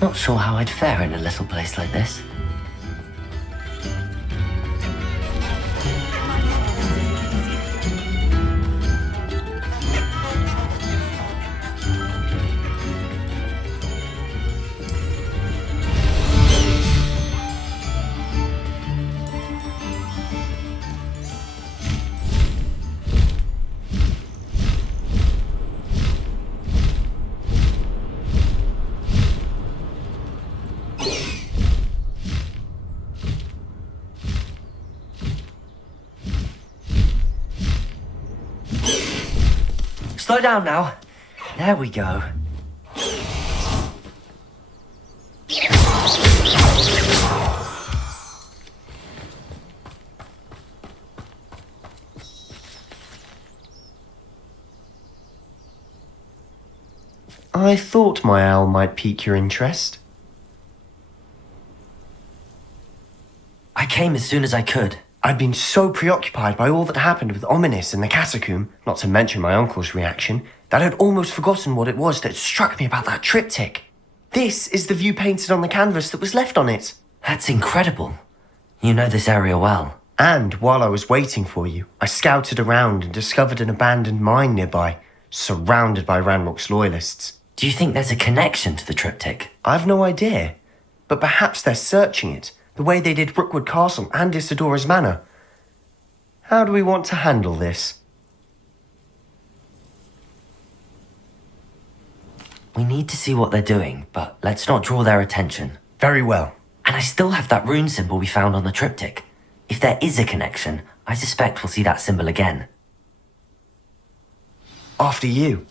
Not sure how I'd fare in a little place like this. Slow down now. There we go. I thought my owl might pique your interest. I came as soon as I could. I'd been so preoccupied by all that happened with Ominous in the catacomb, not to mention my uncle's reaction, that I'd almost forgotten what it was that struck me about that triptych. This is the view painted on the canvas that was left on it. That's incredible. You know this area well. And while I was waiting for you, I scouted around and discovered an abandoned mine nearby, surrounded by Ranrock's loyalists. Do you think there's a connection to the triptych? I've no idea, but perhaps they're searching it, the way they did Rookwood Castle and Isidora's Manor. How do we want to handle this? We need to see what they're doing, but let's not draw their attention. Very well. And I still have that rune symbol we found on the triptych. If there is a connection, I suspect we'll see that symbol again. After you.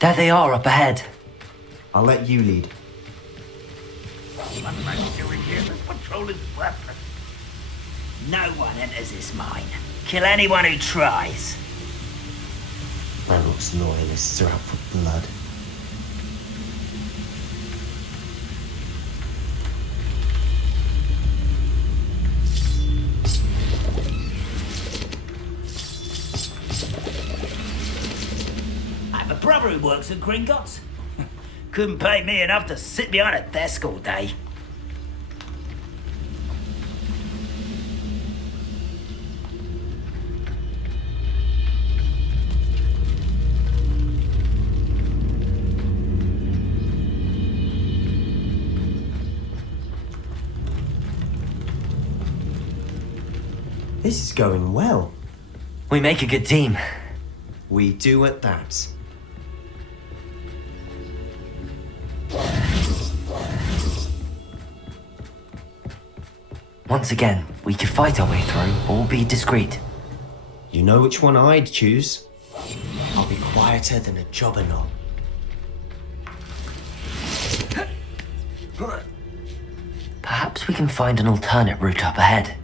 There they are, up ahead. I'll let you lead. What am I doing here? This patrol is worthless. No one enters this mine. Kill anyone who tries. Ranrock's loyalists are out for blood. I have a brother who works at Gringotts. Couldn't pay me enough to sit behind a desk all day. This is going well. We make a good team. We do at that. Once again, we could fight our way through or be discreet. You know which one I'd choose? I'll be quieter than a jobberknoll. Perhaps we can find an alternate route up ahead.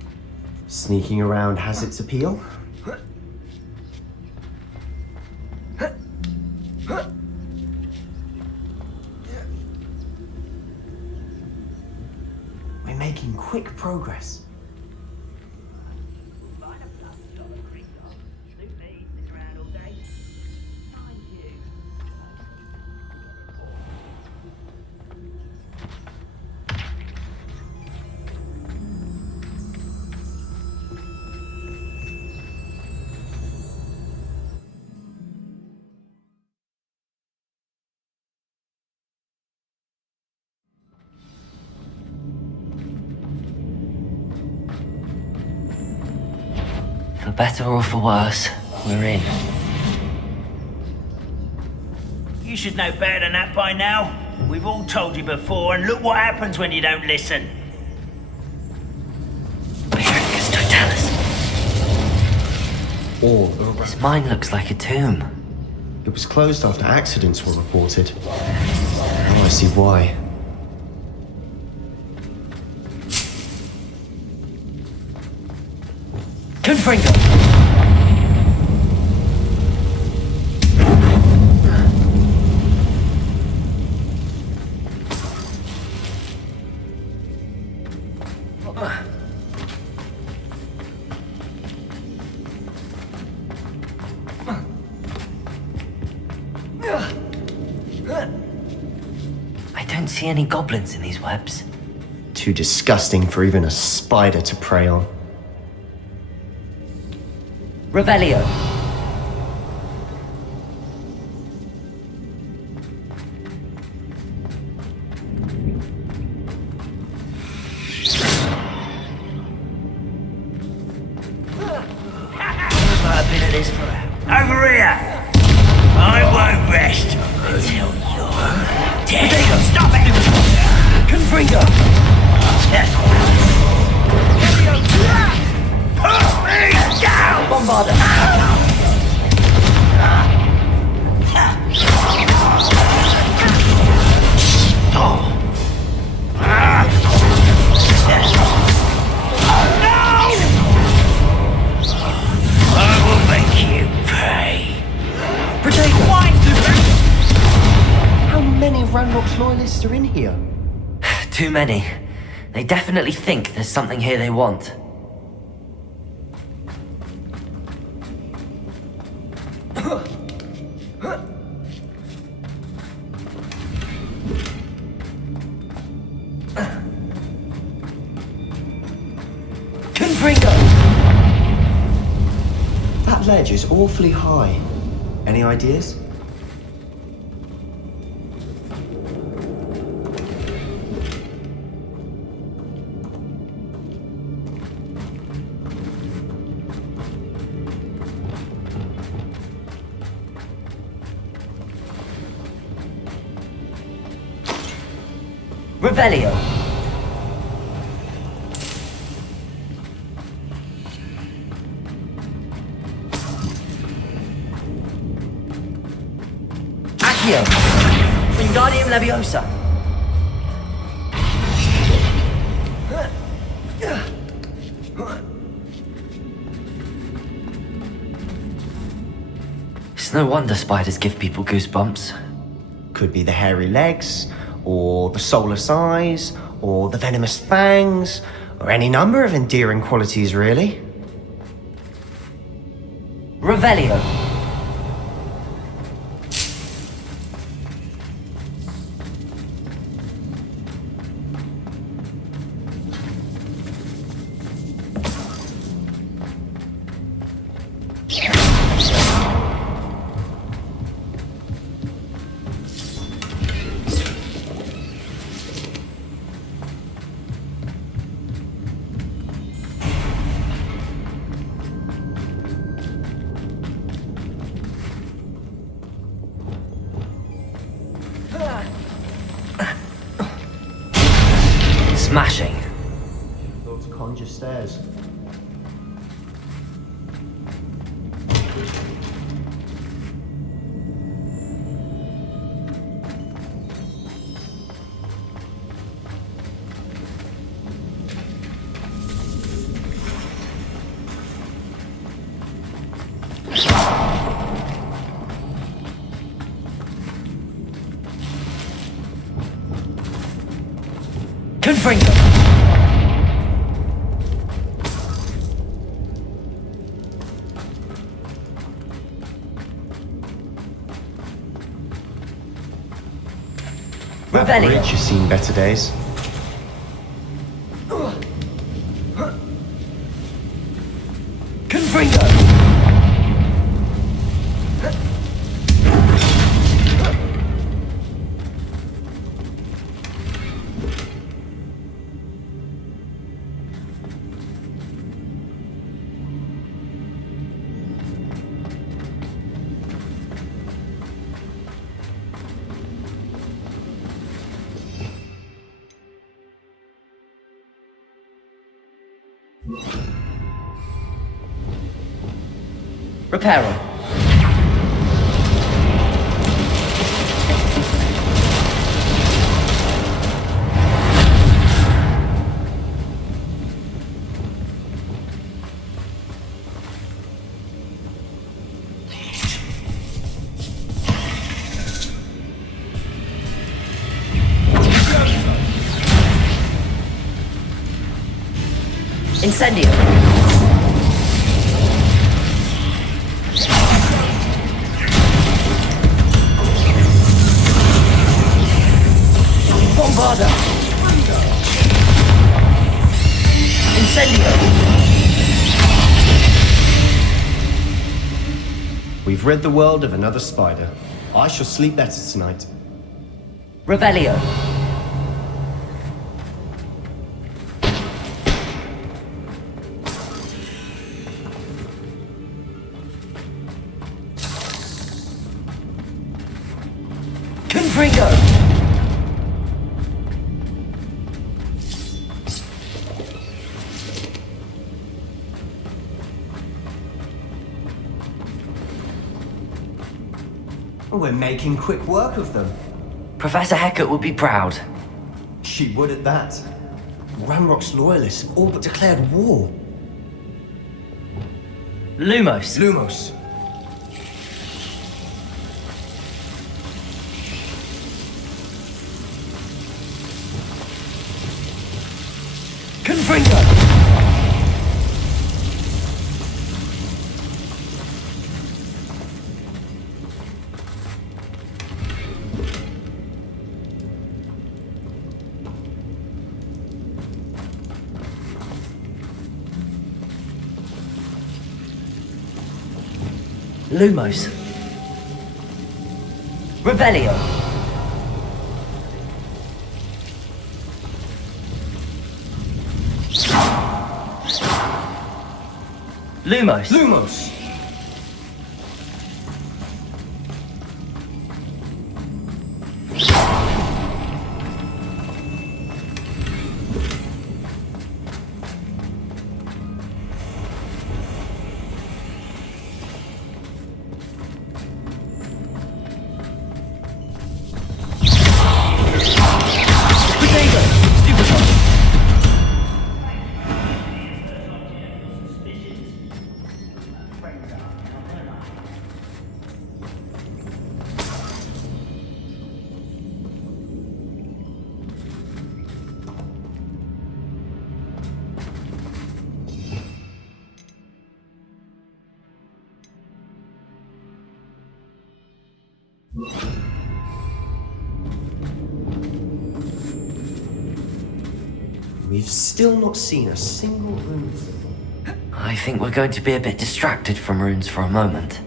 Sneaking around has its appeal. We're making quick progress. For better or for worse, we're in. You should know better than that by now. We've all told you before, and look what happens when you don't listen. Bericcus Totalis. Or This mine looks like a tomb. it was closed after accidents were reported. Now I see why. Confringo! see any goblins in these webs? Too disgusting for even a spider to prey on. Revelio. I've been at this for over here. I won't rest until you're dead. Stop it! Confringo! Push me down! Bombarda! I will make you pay. Potato! How many Ranrock's loyalists are in here? Too many. They definitely think there's something here they want. Confringo! That ledge is awfully high. Any ideas? Revelio! Accio! Wingardium Leviosa! It's no wonder spiders give people goosebumps. Could be the hairy legs, or the soulless eyes, or the venomous fangs, or any number of endearing qualities, really. Revelio! Smashing. Those conjure stairs. Confringo! Revelio! Bridge has seen better days. Confringo! Reparo. Incendio. Bombarda! Incendio! We've rid the world of another spider. I shall sleep better tonight. Revelio! Confringo! We're making quick work of them. Professor Hecat would be proud. She would at that. Ranrock's loyalists have all but declared war. Lumos! Lumos. Confringo! Lumos. Revelio. Lumos. Lumos. We've still not seen a single rune. I think we're going to be a bit distracted from runes for a moment.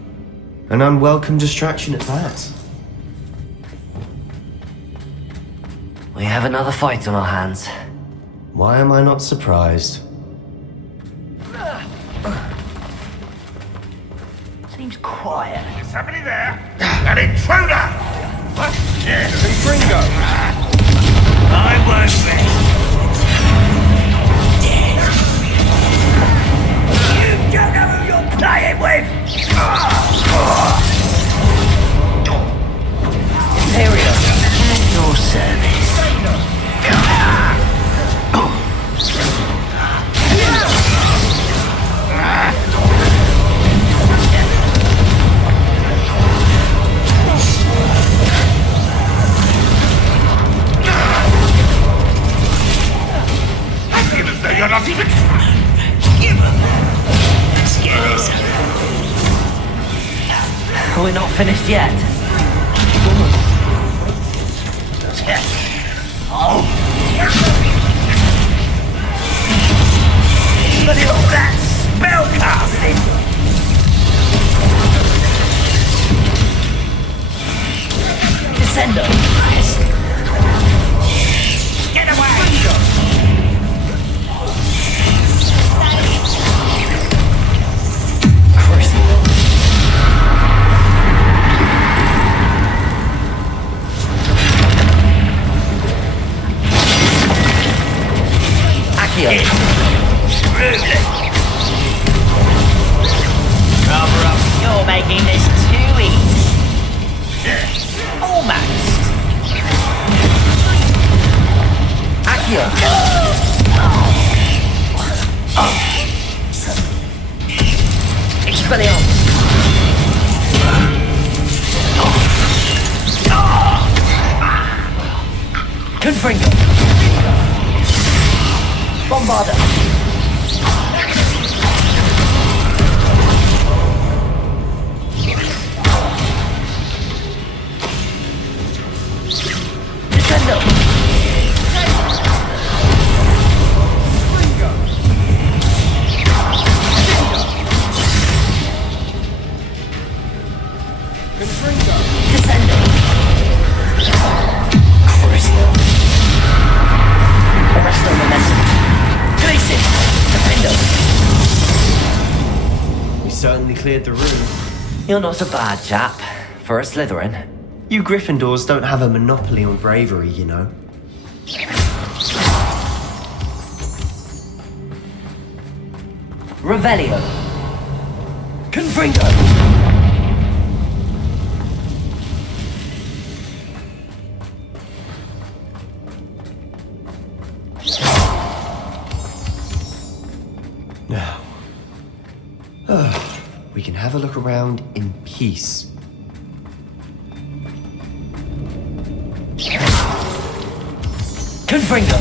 An unwelcome distraction at that. We have another fight on our hands. Why am I not surprised? Seems quiet. Is somebody there? An intruder! What? Yes. Confringo! I was there. You don't know who you're playing with! Imperial. At your service. You're not even... Give up. Let's get this. We're not finished yet. Oh. Look at all that spell casting. Descendo. Get away. You're making this too easy. Almost. Accio. Expelliarmus. Confringo. Bombarda. Descendo. finally cleared the room. You're not a bad chap for a Slytherin. You Gryffindors don't have a monopoly on bravery, you know. Revelio. Confringo. Now, we can have a look around in peace. Confringo.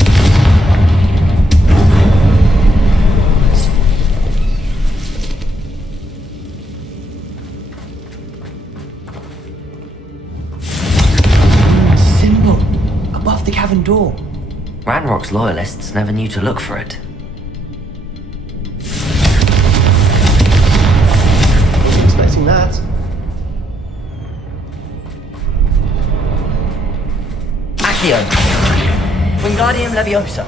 Symbol above the cavern door. Ranrock's loyalists never knew to look for it. Wasn't expecting that. Accio. Wingardium Leviosa.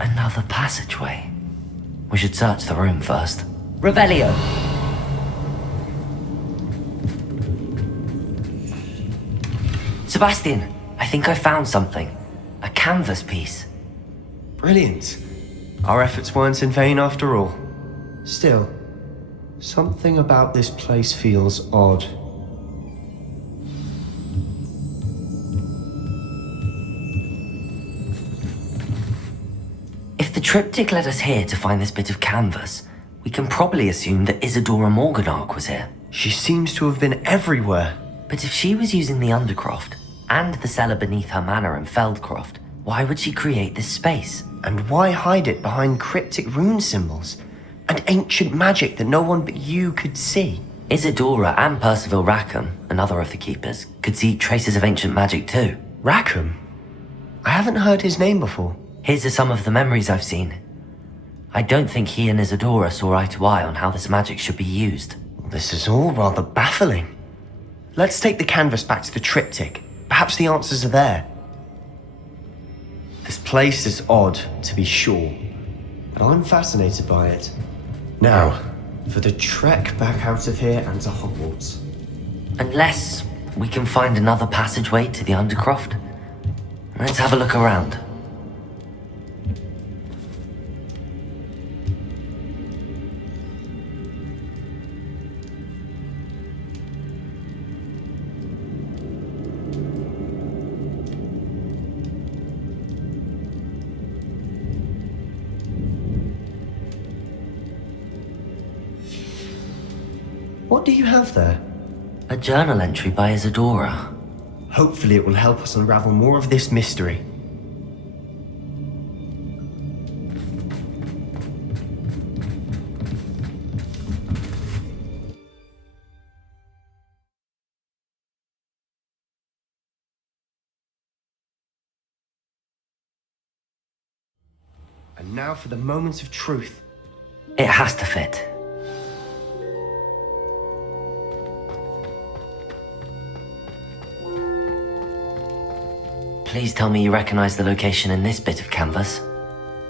Another passageway. We should search the room first. Revelio. Sebastian, I think I found something. A canvas piece. Brilliant. Our efforts weren't in vain after all. Still, something about this place feels odd. If the triptych led us here to find this bit of canvas, we can probably assume that Isadora Morganach was here. She seems to have been everywhere. But if she was using the Undercroft and the cellar beneath her manor in Feldcroft, why would she create this space? And why hide it behind cryptic rune symbols and ancient magic that no one but you could see? Isadora and Percival Rackham, another of the keepers, could see traces of ancient magic too. Rackham? I haven't heard his name before. His are some of the memories I've seen. I don't think he and Isadora saw eye to eye on how this magic should be used. This is all rather baffling. Let's take the canvas back to the triptych. Perhaps the answers are there. This place is odd, to be sure, but I'm fascinated by it. Now, for the trek back out of here and to Hogwarts. Unless we can find another passageway to the Undercroft. Let's have a look around. What do you have there? A journal entry by Isadora. Hopefully it will help us unravel more of this mystery. And now for the moments of truth. It has to fit. Please tell me you recognize the location in this bit of canvas.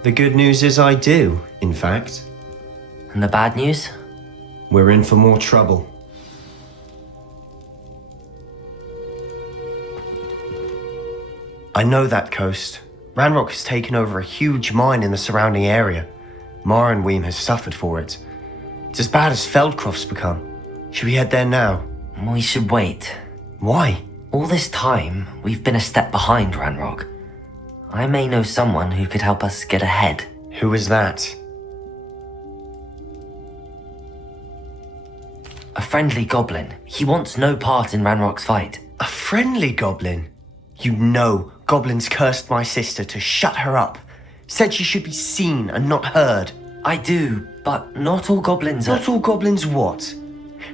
The good news is I do, in fact. And the bad news? We're in for more trouble. I know that coast. Ranrock has taken over a huge mine in the surrounding area. Marrenweem has suffered for it. It's as bad as Feldcroft's become. Should we head there now? We should wait. Why? All this time, we've been a step behind Ranrock. I may know someone who could help us get ahead. Who is that? A friendly goblin. He wants no part in Ranrock's fight. A friendly goblin? You know goblins cursed my sister to shut her up. Said she should be seen and not heard. I do, but not all goblins are... Not all goblins what?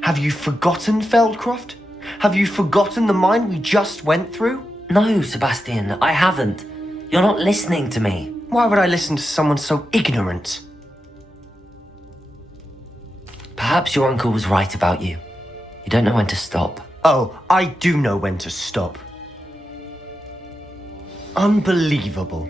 Have you forgotten, Feldcroft? Have you forgotten the mine we just went through? No, Sebastian, I haven't. You're not listening to me. Why would I listen to someone so ignorant? Perhaps your uncle was right about you. You don't know when to stop. Oh, I do know when to stop. Unbelievable.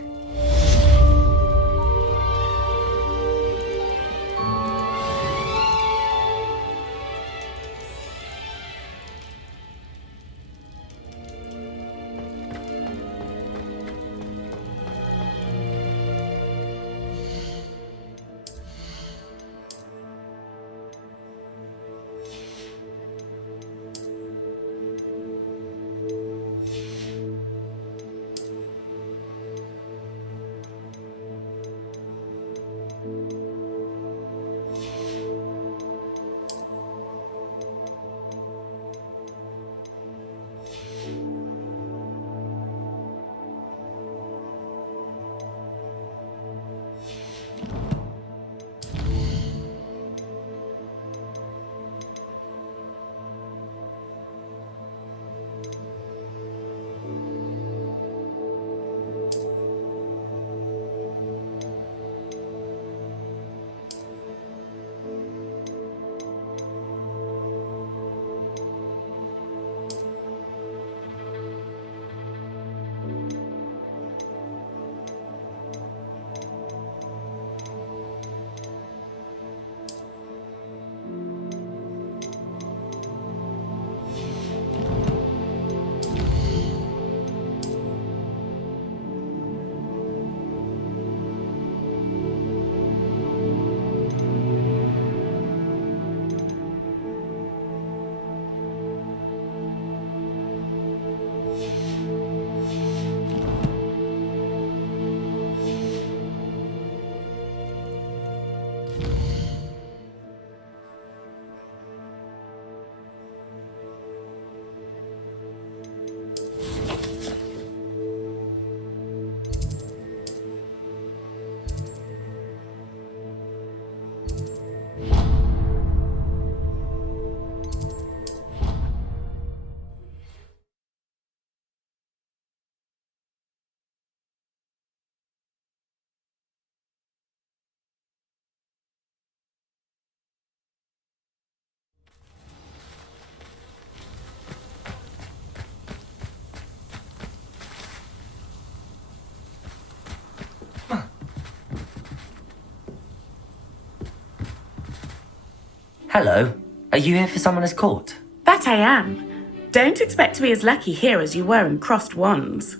Hello. Are you here for Summoner's Court? That I am. Don't expect to be as lucky here as you were in Crossed Wands.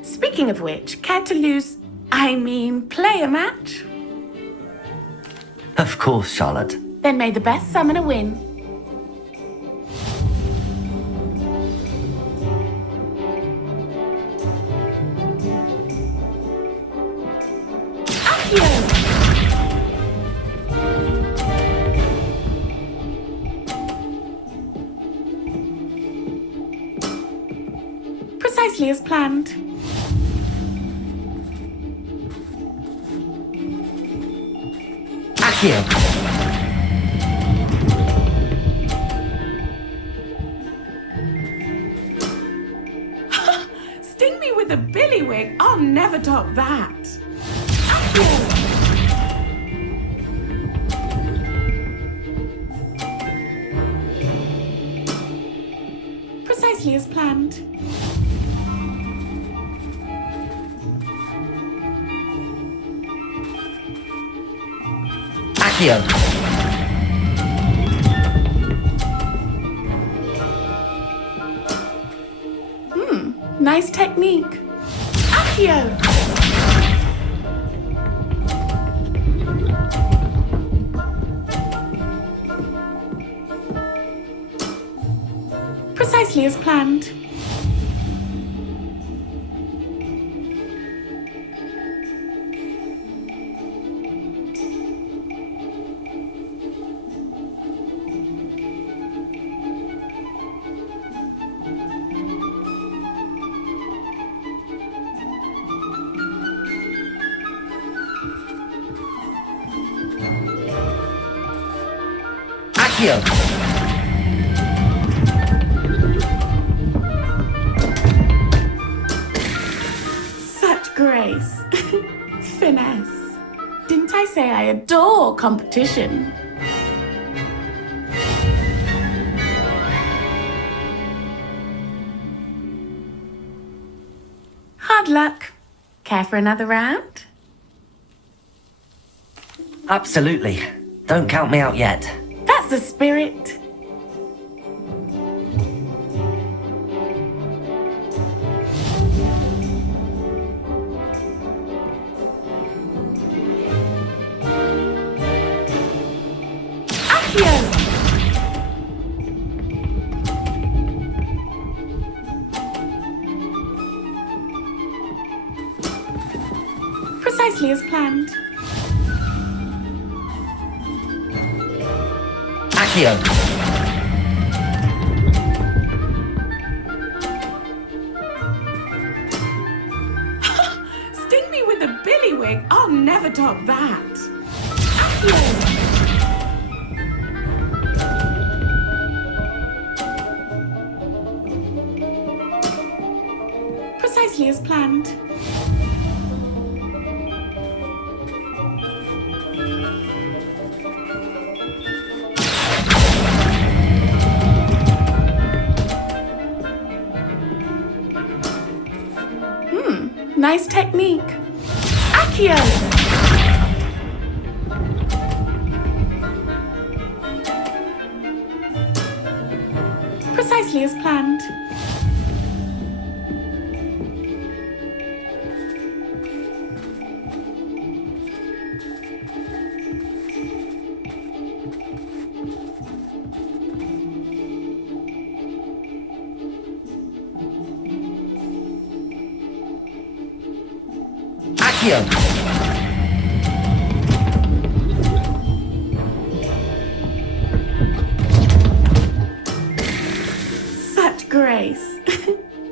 Speaking of which, care to play a match? Of course, Charlotte. Then may the best summoner win. Accio! Precisely as planned. Accio! Sting me with a billywig. I'll never top that. Accio! Precisely as planned. Accio! Nice technique. Accio! Precisely as planned. Accio! Such grace. Finesse. Didn't I say I adore competition? Hard luck. Care for another round? Absolutely. Don't count me out yet. That's the spirit. Accio! Precisely as planned. Accio! Sting me with a billywig. I'll never top that. Accio! Precisely as planned. Nice technique. Accio! Precisely as planned. Accio! Such grace.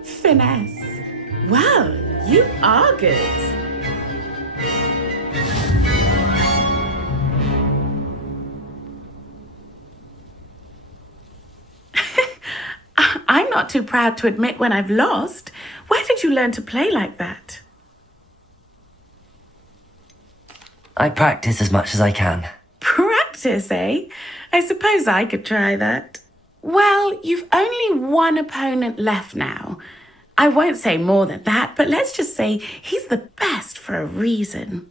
Finesse. Well, you are good. I'm not too proud to admit when I've lost. Where did you learn to play like that? I practice as much as I can. Practice, eh? I suppose I could try that. Well, you've only one opponent left now. I won't say more than that, but let's just say he's the best for a reason.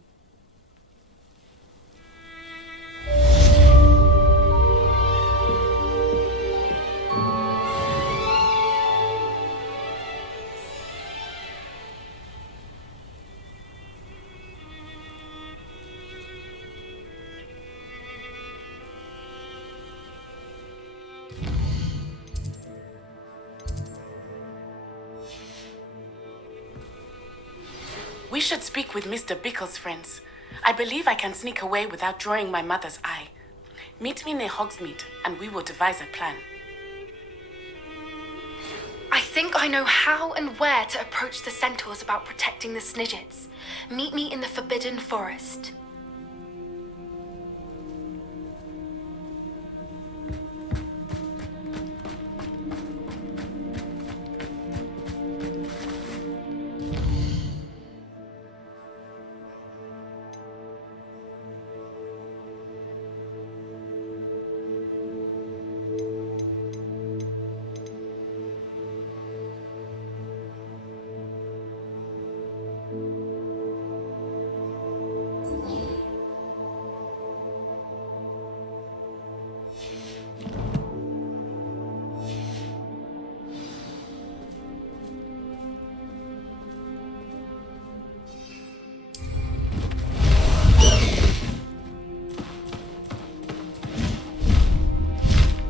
We should speak with Mr. Bickle's friends. I believe I can sneak away without drawing my mother's eye. Meet me near Hogsmeade, and we will devise a plan. I think I know how and where to approach the centaurs about protecting the Snidgets. Meet me in the Forbidden Forest.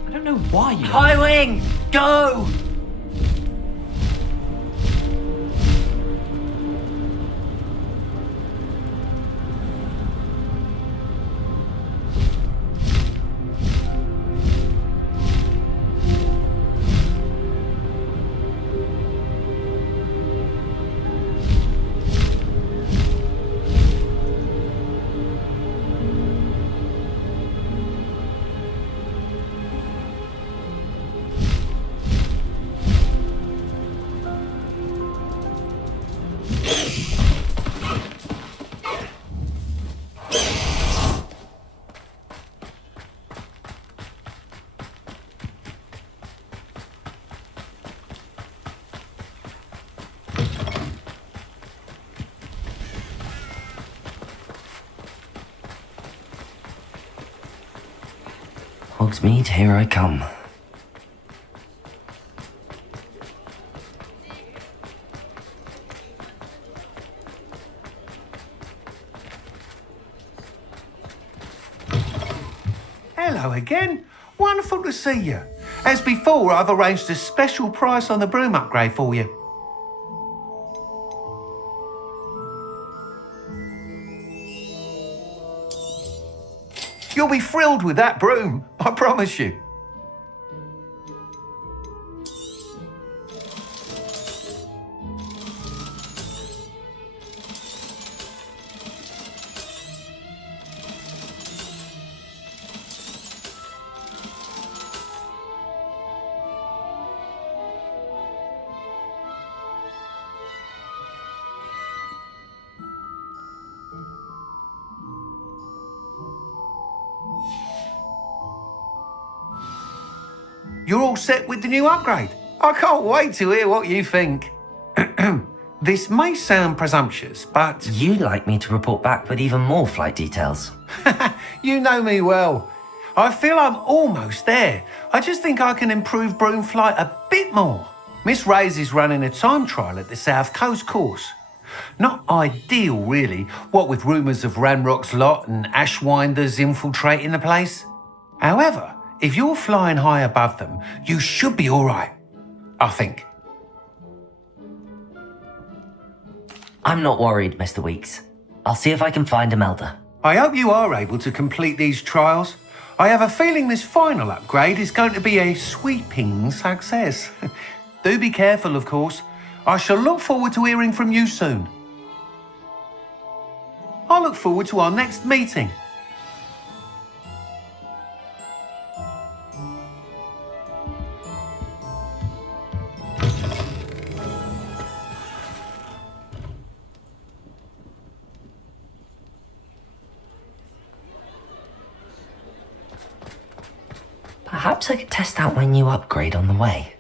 I don't know why you... High wing! Go! Hogsmeade, here I come. Hello again. Wonderful to see you. As before, I've arranged a special price on the broom upgrade for you. You'll be thrilled with that broom, I promise you. You're all set with the new upgrade. I can't wait to hear what you think. This may sound presumptuous, but... You'd like me to report back with even more flight details. You know me well. I feel I'm almost there. I just think I can improve broom flight a bit more. Miss Ray's is running a time trial at the South Coast course. Not ideal, really, what with rumours of Ranrock's lot and Ashwinders infiltrating the place. However, if you're flying high above them, you should be all right, I think. I'm not worried, Mr. Weeks. I'll see if I can find Imelda. I hope you are able to complete these trials. I have a feeling this final upgrade is going to be a sweeping success. Do be careful, of course. I shall look forward to hearing from you soon. I look forward to our next meeting. Perhaps I could test out my new upgrade on the way.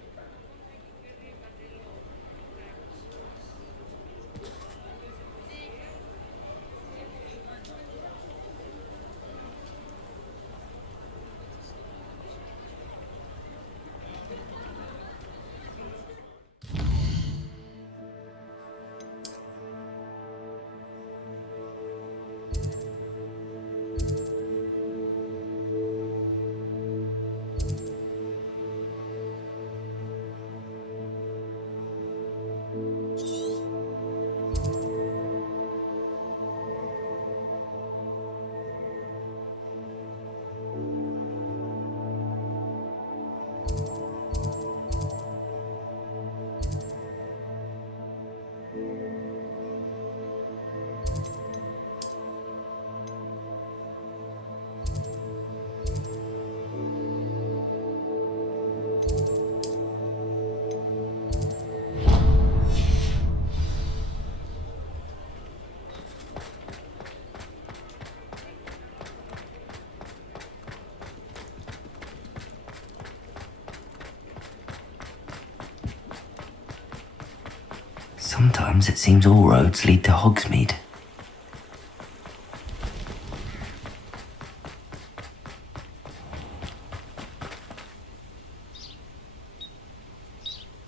Sometimes it seems all roads lead to Hogsmeade.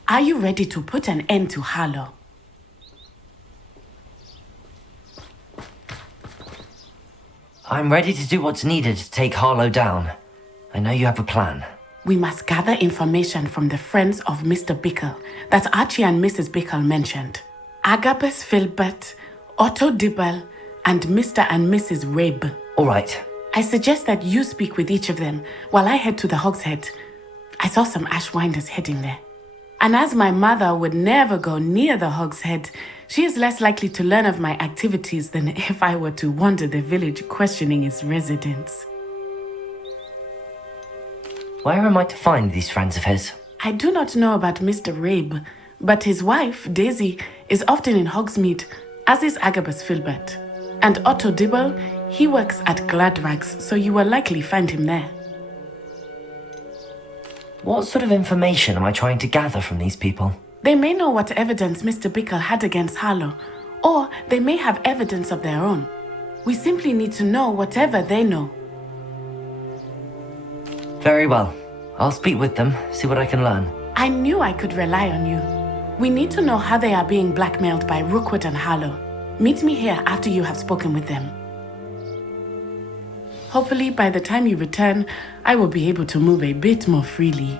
Are you ready to put an end to Harlow? I'm ready to do what's needed to take Harlow down. I know you have a plan. We must gather information from the friends of Mr. Bickle that Archie and Mrs. Bickle mentioned. Agabus Filbert, Otto Dibble, and Mr. and Mrs. Rabe. All right. I suggest that you speak with each of them while I head to the Hogshead. I saw some Ashwinders heading there. And as my mother would never go near the Hogshead, she is less likely to learn of my activities than if I were to wander the village questioning its residents. Where am I to find these friends of his? I do not know about Mr. Rabe, but his wife, Daisy, is often in Hogsmeade, as is Agabus Filbert. And Otto Dibble, he works at Gladrags, so you will likely find him there. What sort of information am I trying to gather from these people? They may know what evidence Mr. Bickle had against Harlow, or they may have evidence of their own. We simply need to know whatever they know. Very well. I'll speak with them, see what I can learn. I knew I could rely on you. We need to know how they are being blackmailed by Rookwood and Harlow. Meet me here after you have spoken with them. Hopefully, by the time you return, I will be able to move a bit more freely.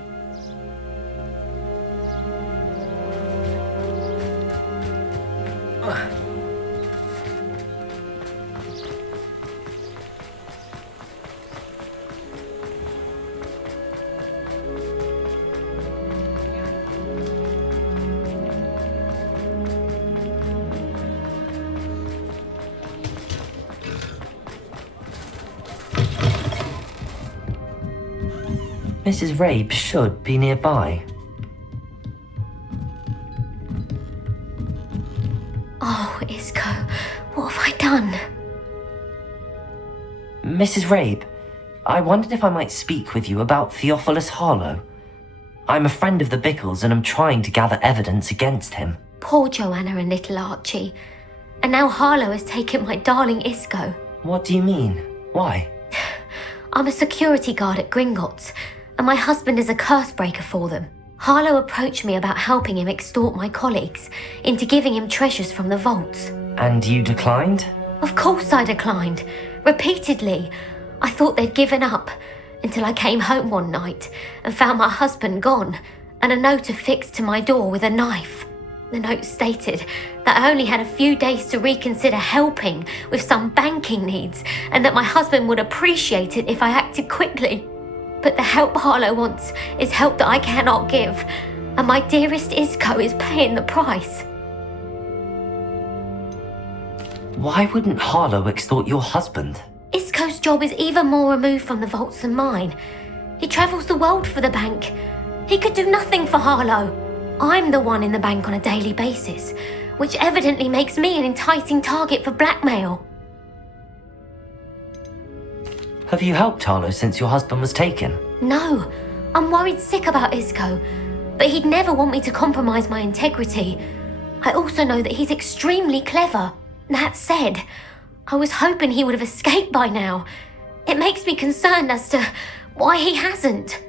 Mrs. Rabe should be nearby. Oh, Isco, what have I done? Mrs. Rabe, I wondered if I might speak with you about Theophilus Harlow. I'm a friend of the Bickles and I'm trying to gather evidence against him. Poor Joanna and little Archie. And now Harlow has taken my darling Isco. What do you mean? Why? I'm a security guard at Gringotts, and my husband is a curse breaker for them. Harlow approached me about helping him extort my colleagues into giving him treasures from the vaults. And you declined? Of course I declined. Repeatedly. I thought they'd given up, until I came home one night and found my husband gone, and a note affixed to my door with a knife. The note stated that I only had a few days to reconsider helping with some banking needs, and that my husband would appreciate it if I acted quickly. But the help Harlow wants is help that I cannot give, and my dearest Isco is paying the price. Why wouldn't Harlow extort your husband? Isco's job is even more removed from the vaults than mine. He travels the world for the bank. He could do nothing for Harlow. I'm the one in the bank on a daily basis, which evidently makes me an enticing target for blackmail. Have you helped Harlow since your husband was taken? No, I'm worried sick about Isco, but he'd never want me to compromise my integrity. I also know that he's extremely clever. That said, I was hoping he would have escaped by now. It makes me concerned as to why he hasn't.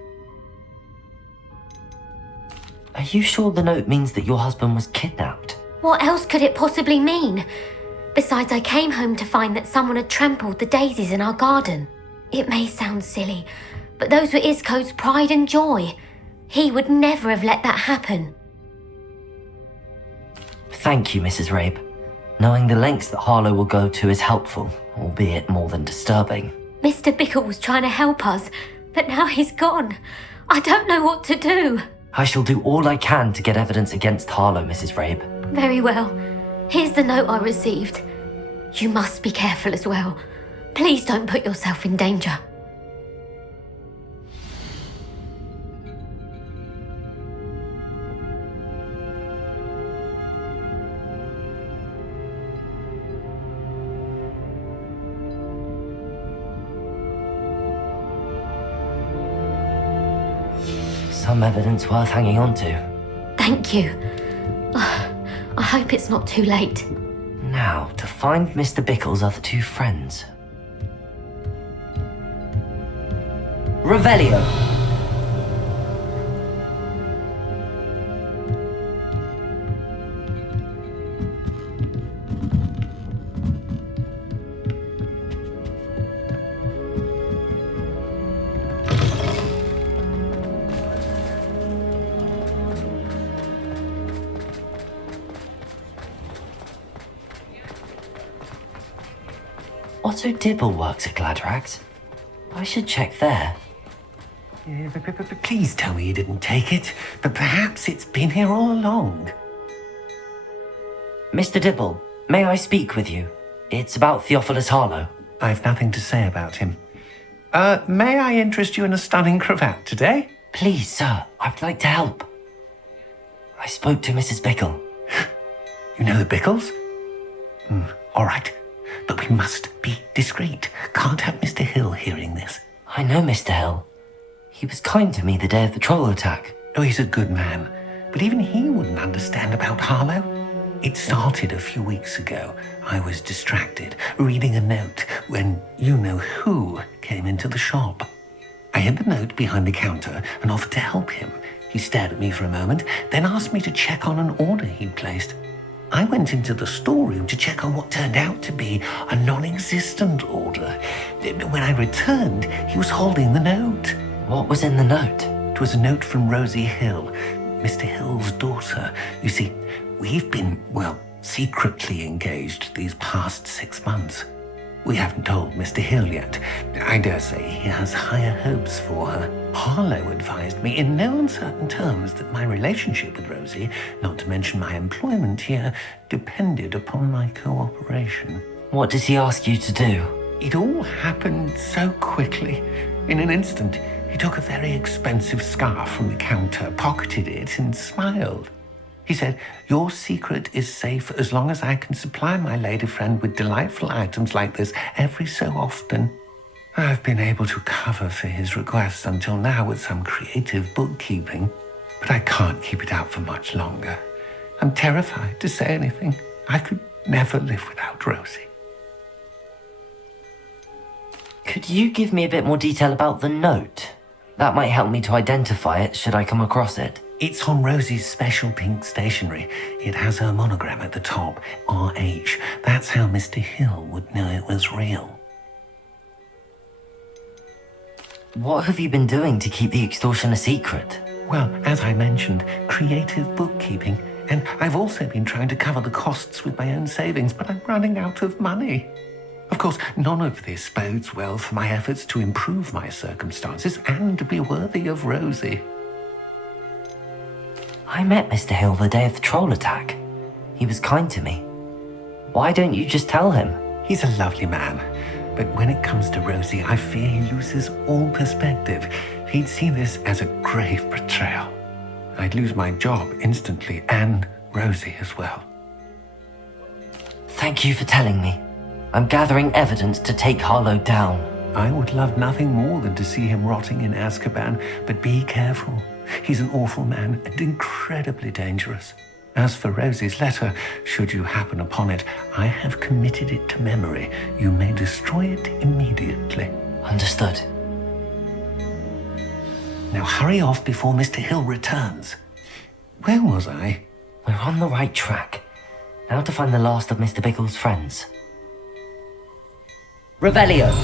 Are you sure the note means that your husband was kidnapped? What else could it possibly mean? Besides, I came home to find that someone had trampled the daisies in our garden. It may sound silly, but those were Isco's pride and joy. He would never have let that happen. Thank you, Mrs. Rabe. Knowing the lengths that Harlow will go to is helpful, albeit more than disturbing. Mr. Bickle was trying to help us, but now he's gone. I don't know what to do. I shall do all I can to get evidence against Harlow, Mrs. Rabe. Very well. Here's the note I received. You must be careful as well. Please don't put yourself in danger. Some evidence worth hanging on to. Thank you. I hope it's not too late. Now, to find Mr. Bickle's other two friends. Revelio! Otto Dibble works at Gladrags. I should check there. Please tell me you didn't take it, but perhaps it's been here all along. Mr. Dibble, may I speak with you? It's about Theophilus Harlow. I've nothing to say about him. May I interest you in a stunning cravat today? Please, sir, I'd like to help. I spoke to Mrs. Bickle. You know the Bickles? All right, but we must be discreet. Can't have Mr. Hill hearing this. I know Mr. Hill. He was kind to me the day of the troll attack. Oh, he's a good man, but even he wouldn't understand about Harlow. It started a few weeks ago. I was distracted, reading a note, when you-know-who came into the shop. I hid the note behind the counter and offered to help him. He stared at me for a moment, then asked me to check on an order he'd placed. I went into the storeroom to check on what turned out to be a non-existent order. When I returned, he was holding the note. What was in the note? It was a note from Rosie Hill, Mr. Hill's daughter. You see, we've been, secretly engaged these past 6 months. We haven't told Mr. Hill yet. I dare say he has higher hopes for her. Harlow advised me in no uncertain terms that my relationship with Rosie, not to mention my employment here, depended upon my cooperation. What did he ask you to do? It all happened so quickly. In an instant, he took a very expensive scarf from the counter, pocketed it, and smiled. He said, "Your secret is safe as long as I can supply my lady friend with delightful items like this every so often." I've been able to cover for his requests until now with some creative bookkeeping, but I can't keep it out for much longer. I'm terrified to say anything. I could never live without Rosie. Could you give me a bit more detail about the note? That might help me to identify it should I come across it. It's on Rosie's special pink stationery. It has her monogram at the top, RH. That's how Mr. Hill would know it was real. What have you been doing to keep the extortion a secret? Well, as I mentioned, creative bookkeeping. And I've also been trying to cover the costs with my own savings, but I'm running out of money. Of course, none of this bodes well for my efforts to improve my circumstances and to be worthy of Rosie. I met Mr. Hill the day of the troll attack. He was kind to me. Why don't you just tell him? He's a lovely man, but when it comes to Rosie, I fear he loses all perspective. He'd see this as a grave betrayal. I'd lose my job instantly, and Rosie as well. Thank you for telling me. I'm gathering evidence to take Harlow down. I would love nothing more than to see him rotting in Azkaban, but be careful. He's an awful man and incredibly dangerous. As for Rosie's letter, should you happen upon it, I have committed it to memory. You may destroy it immediately. Understood. Now hurry off before Mr. Hill returns. Where was I? We're on the right track. Now to find the last of Mr. Bickle's friends. Revelio.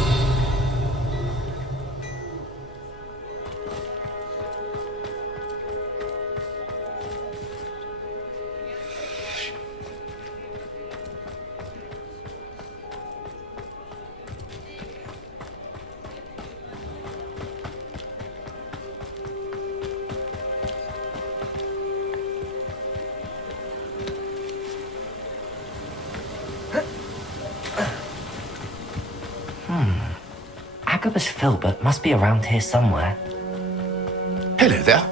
Agabus Filbert must be around here somewhere. Hello there.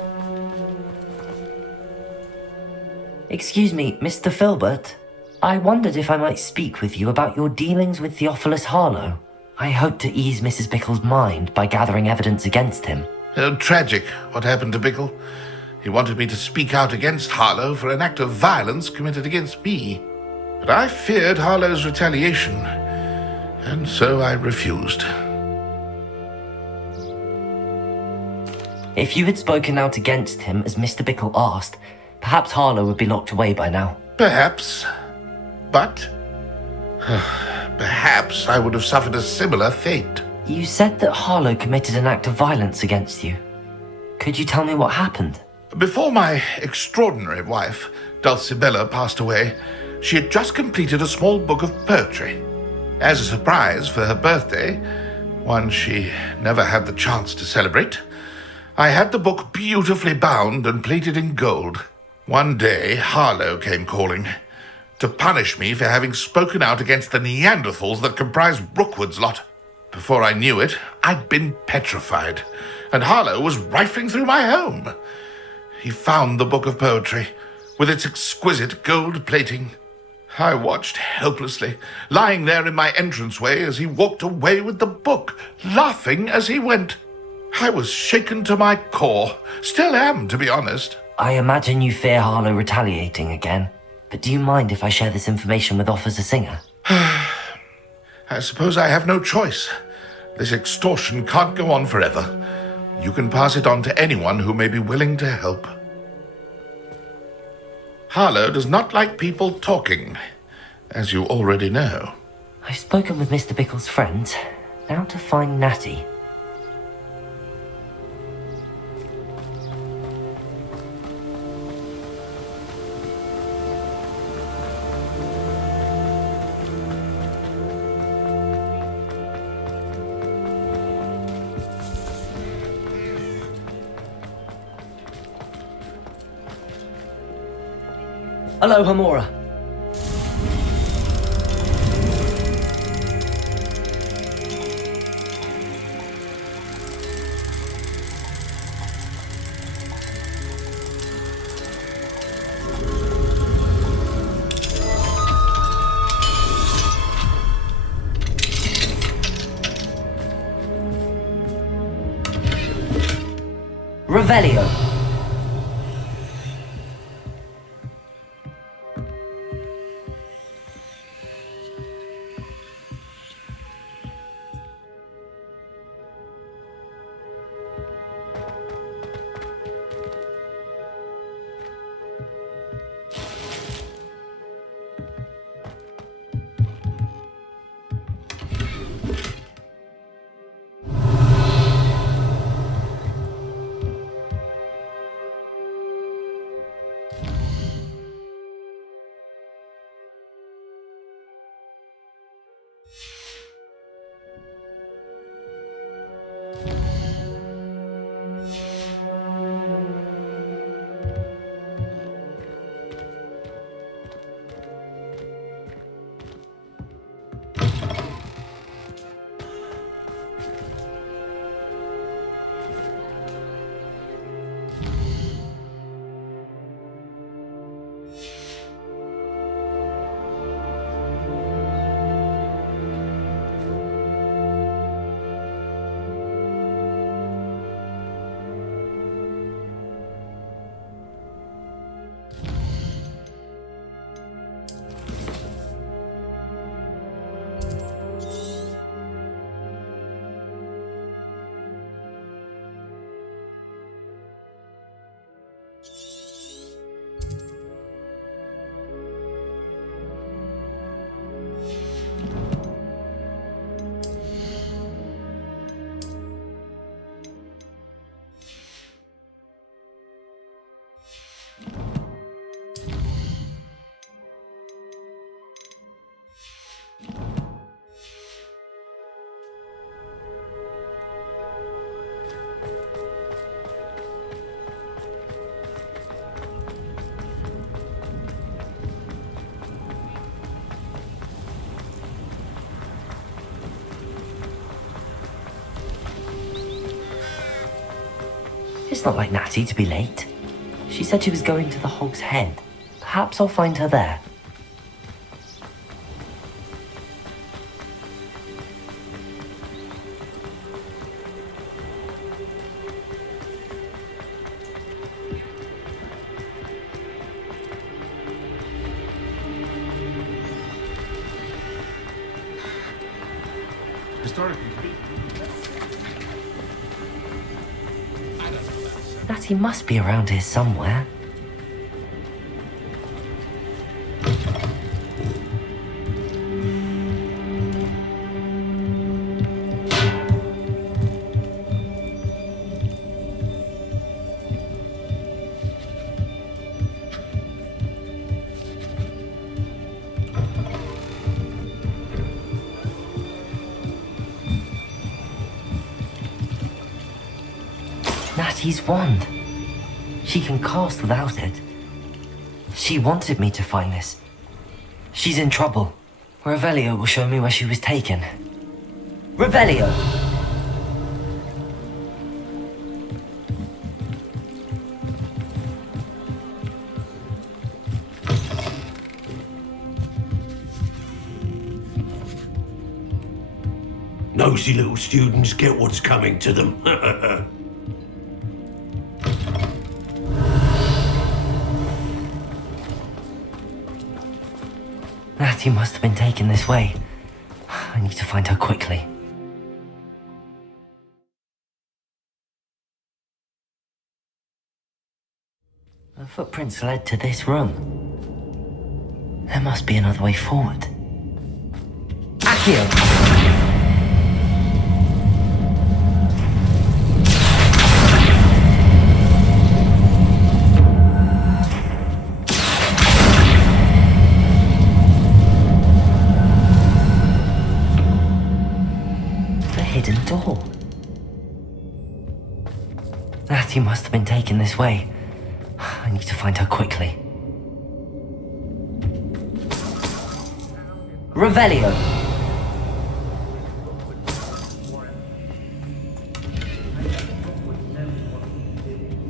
Excuse me, Mr. Filbert. I wondered if I might speak with you about your dealings with Theophilus Harlow. I hope to ease Mrs. Bickle's mind by gathering evidence against him. Oh, tragic what happened to Bickle. He wanted me to speak out against Harlow for an act of violence committed against me. But I feared Harlow's retaliation, and so I refused. If you had spoken out against him as Mr. Bickle asked, perhaps Harlow would be locked away by now. Perhaps. But perhaps I would have suffered a similar fate. You said that Harlow committed an act of violence against you. Could you tell me what happened? Before my extraordinary wife, Dulcibella, passed away, she had just completed a small book of poetry. As a surprise for her birthday, one she never had the chance to celebrate, I had the book beautifully bound and plated in gold. One day, Harlow came calling to punish me for having spoken out against the Neanderthals that comprise Rookwood's lot. Before I knew it, I'd been petrified, and Harlow was rifling through my home. He found the book of poetry, with its exquisite gold plating. I watched helplessly, lying there in my entranceway as he walked away with the book, laughing as he went. I was shaken to my core. Still am, to be honest. I imagine you fear Harlow retaliating again, but do you mind if I share this information with Officer Singer? I suppose I have no choice. This extortion can't go on forever. You can pass it on to anyone who may be willing to help. Harlow does not like people talking, as you already know. I've spoken with Mr. Bickle's friends. Now to find Natty. Hello, Hamora. Revelio. It's not like Natty to be late. She said she was going to the Hog's Head. Perhaps I'll find her there. Natty must be around here somewhere. Natty's wand. She can cast without it. She wanted me to find this. She's in trouble. Revelio will show me where she was taken. Revelio! Nosy little students get what's coming to them. Natty must have been taken this way. I need to find her quickly. Footprints led to this room. There must be another way forward. Accio! Hidden door. Natty must have been taken this way. I need to find her quickly. Revelio.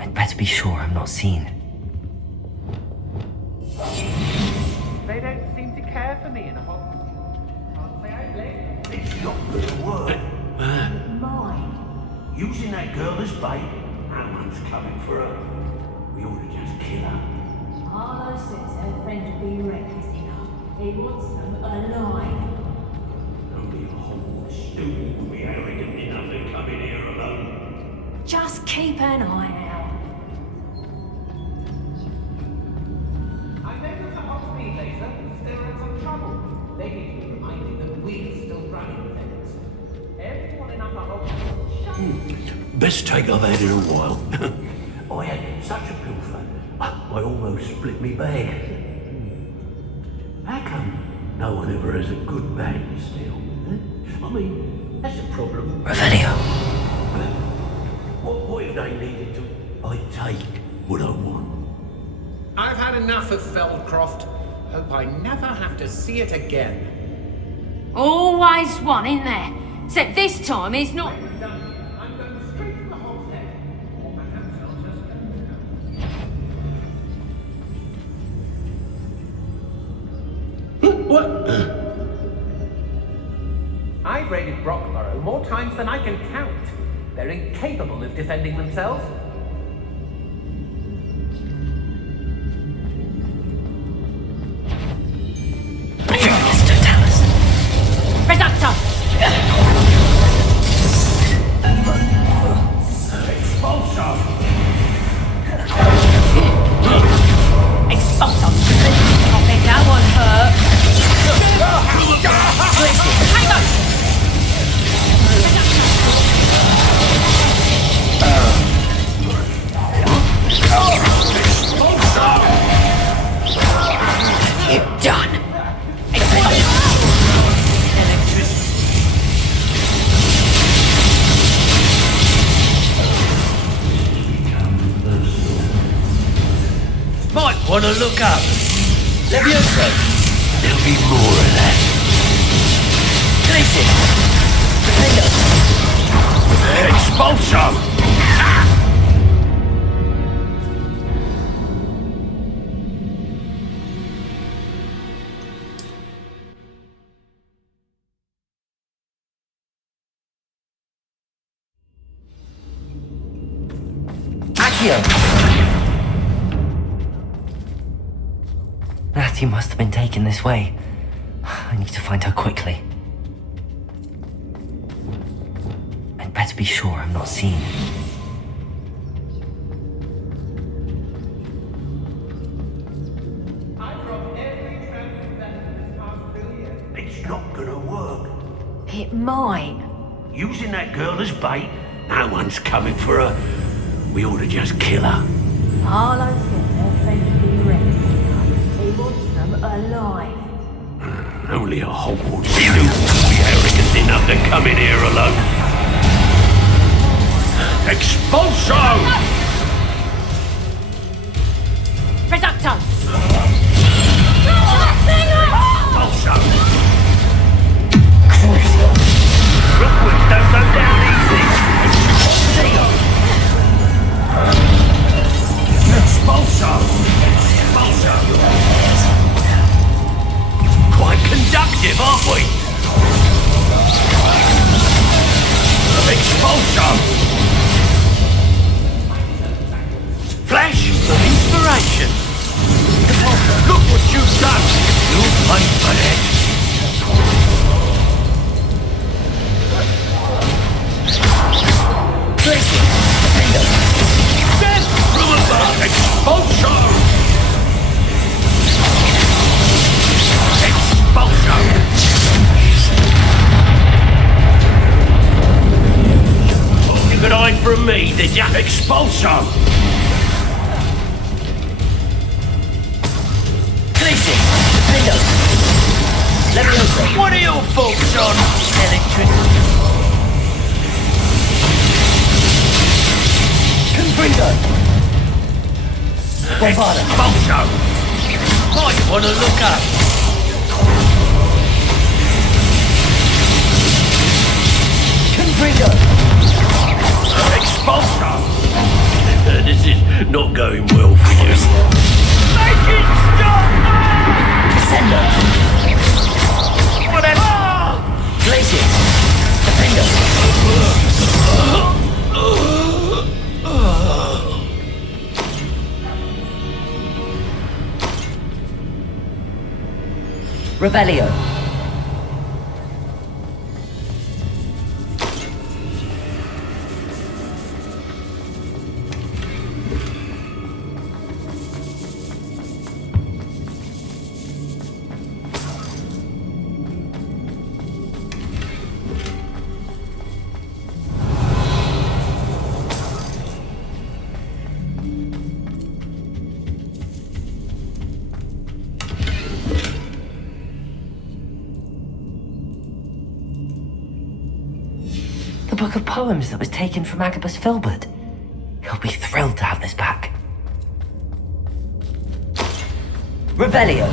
I'd better be sure I'm not seen. They don't seem to care for me in a hospital. It's not gonna work. Mine. Using that girl as bait. No one's coming for her. We ought to just kill her. Harlow says her friend will be reckless enough. He wants them alive. Only a Hogwarts student will be arrogant enough to come in here alone. Just keep an eye out. I noticed the hospital laser still in some trouble. They need to be reminded that we're still running things. Everyone in Upper Hogwarts. Best take I've had in a while. I had such a pilfer. I almost split me bag. How come no one ever has a good bag to steal? Huh? I mean, that's a problem. Revelio. What if they needed to? I take what I want. I've had enough of Feldcroft. Hope I never have to see it again. Always one in there. Except this time it's not. I'm going straight to the hogshead. Or perhaps I'll just What? I've raided Brockborough more times than I can count. They're incapable of defending themselves. Reductor! Expulso! Expulso! I'll bet that one hurt. Hang on! You're done! Might want to look up. Levioso. There'll be more of that. Listen. Expulso! Accio! Natty must have been taken this way. I need to find her quickly. I'd better be sure I'm not seen. It's not gonna work. It might. Using that girl as bait. No one's coming for her. We ought to just kill her. Harlow says her friend will be reckless enough. He wants them alive. Only a Hogwarts student will be arrogant enough to come in here alone. Expulso! Reductor! Expulso! Rookwoods don't go down easy. Expulso! Expulso! Quite conductive, aren't we? Expulso! Flash of inspiration! me, did ya? Expulso! Glacier! Window! Leviosa! What are your thoughts on electricity? Confringo! Bombarda! Expulso! Might want to look up. Confringo! Expulso! This is not going well for you. Make it stop! Sender! Whatever! Glacier! Defender! Revelio! The book of poems that was taken from Agabus Filbert. He'll be thrilled to have this back. Revelio!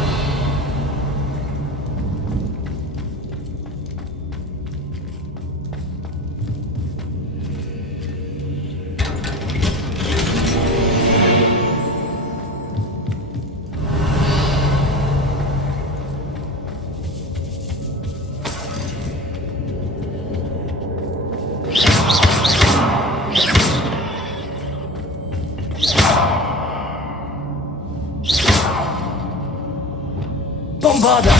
Bombarda!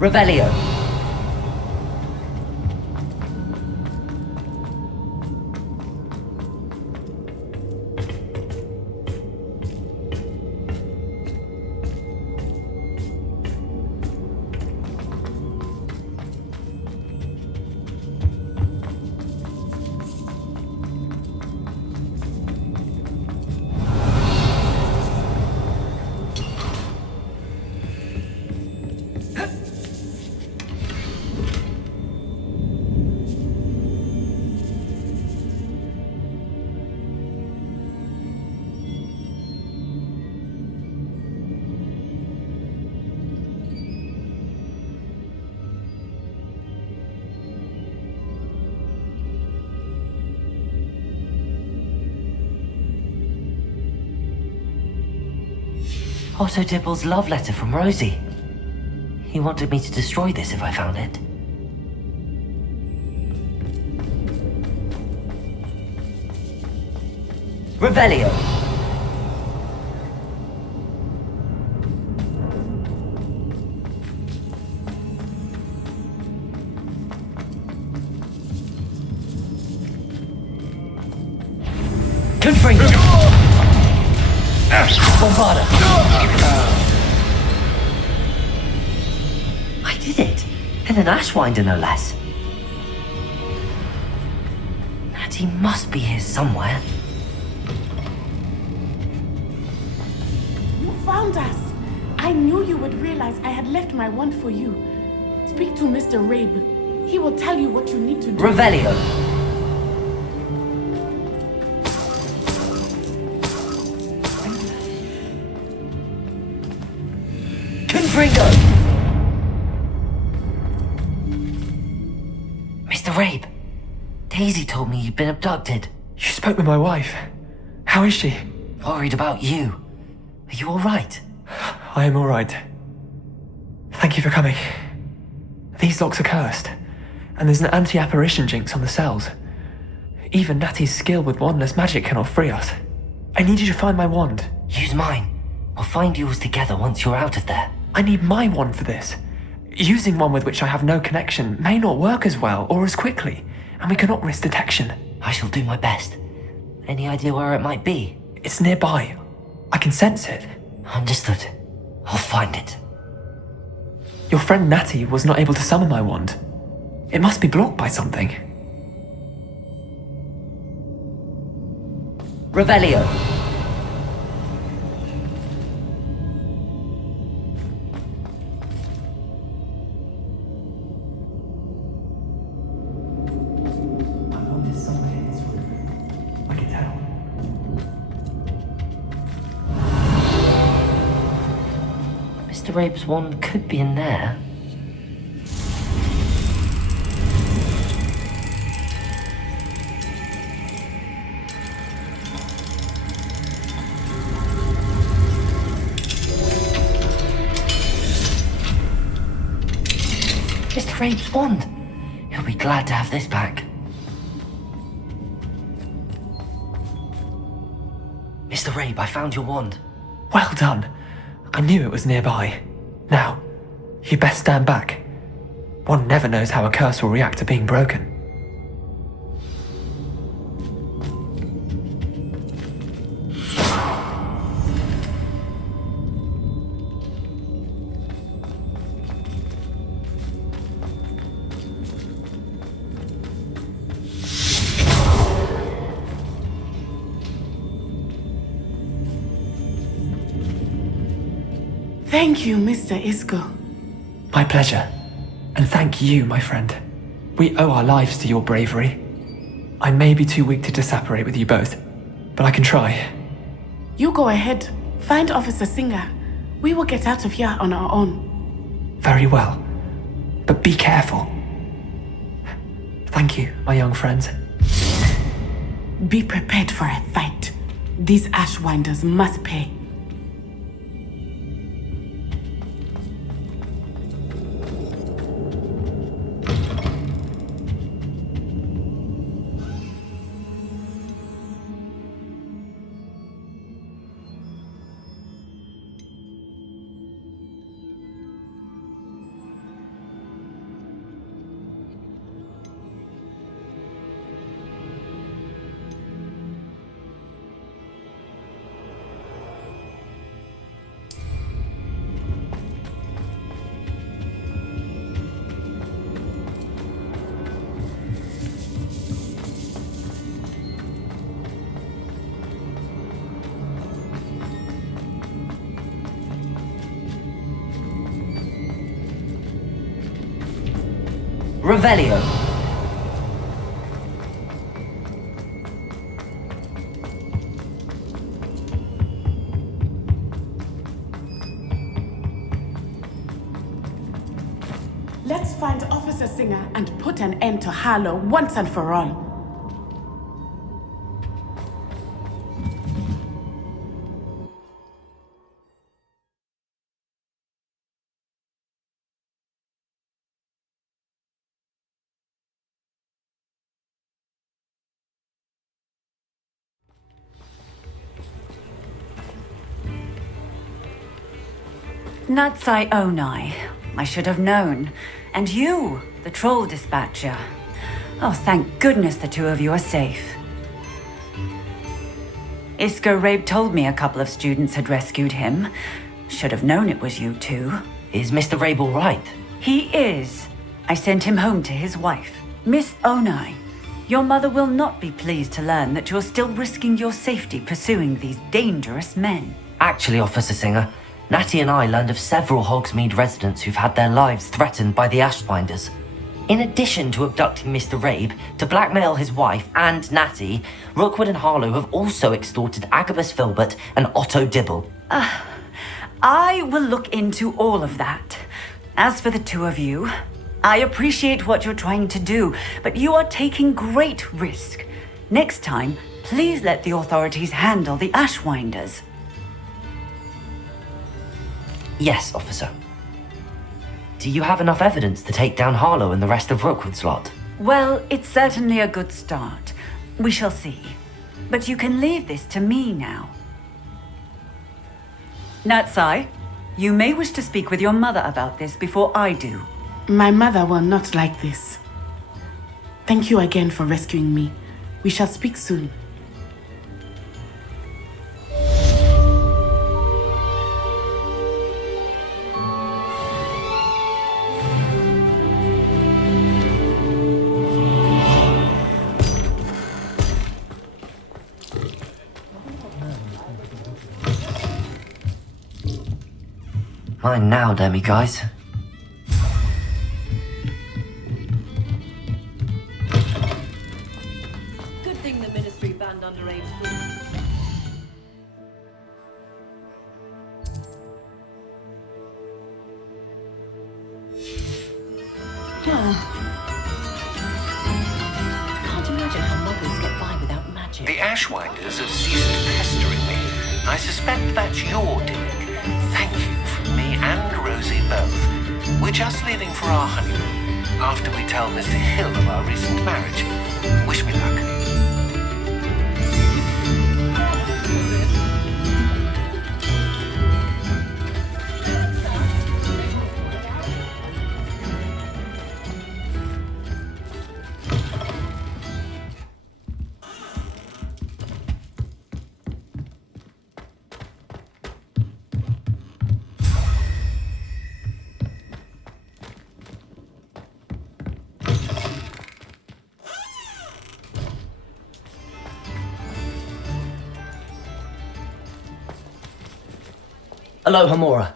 Revelio! Otto Dibble's love letter from Rosie. He wanted me to destroy this if I found it. Revelio! Confringo! Bombarda! I did it! And an Ashwinder, no less. And he must be here somewhere. You found us. I knew you would realize I had left my wand for you. Speak to Mr. Rabe. He will tell you what you need to do. Revelio! Confringo! Mr. Rabe, Daisy told me you'd been abducted. You spoke with my wife. How is she? Worried about you. Are you alright? I am alright. Thank you for coming. These locks are cursed, and there's an anti-apparition jinx on the cells. Even Natty's skill with wandless magic cannot free us. I need you to find my wand. Use mine. We'll find yours together once you're out of there. I need my wand for this. Using one with which I have no connection may not work as well or as quickly, and we cannot risk detection. I shall do my best. Any idea where it might be? It's nearby. I can sense it. Understood. I'll find it. Your friend Natty was not able to summon my wand. It must be blocked by something. Revelio. Mr. Rabe's wand could be in there. Mr. Rabe's wand. He'll be glad to have this back. Mr. Rabe, I found your wand. Well done. I knew it was nearby. Now, you best stand back. One never knows how a curse will react to being broken. Thank you, Mr. Isco. My pleasure. And thank you, my friend. We owe our lives to your bravery. I may be too weak to disapparate with you both, but I can try. You go ahead. Find Officer Singer. We will get out of here on our own. Very well. But be careful. Thank you, my young friends. Be prepared for a fight. These Ashwinders must pay. Revelio. Let's find Officer Singer and put an end to Harlow once and for all. Natsai Onai. I should have known. And you, the troll dispatcher. Oh, thank goodness the two of you are safe. Isco Rabe told me a couple of students had rescued him. Should have known it was you two. Is Mr. Rabe all right? He is. I sent him home to his wife. Miss Onai, your mother will not be pleased to learn that you're still risking your safety pursuing these dangerous men. Actually, Officer Singer, Natty and I learned of several Hogsmeade residents who've had their lives threatened by the Ashbinders. In addition to abducting Mr. Rabe to blackmail his wife and Natty, Rookwood and Harlow have also extorted Agabus Filbert and Otto Dibble. I will look into all of that. As for the two of you, I appreciate what you're trying to do, but you are taking great risk. Next time, please let the authorities handle the Ashwinders. Yes, officer. Do you have enough evidence to take down Harlow and the rest of Rookwood's lot? Well, it's certainly a good start. We shall see. But you can leave this to me now. Natsai, you may wish to speak with your mother about this before I do. My mother will not like this. Thank you again for rescuing me. We shall speak soon. Mine now, Demi, guys. Good thing the Ministry banned underage Can't imagine how muggles get by without magic. The Ashwinders have ceased pestering me. I suspect that's your doing. Thank you from me and Rosie both. We're just leaving for our honeymoon after we tell Mr. Hill of our recent marriage. Wish me luck. Hello, Hamura.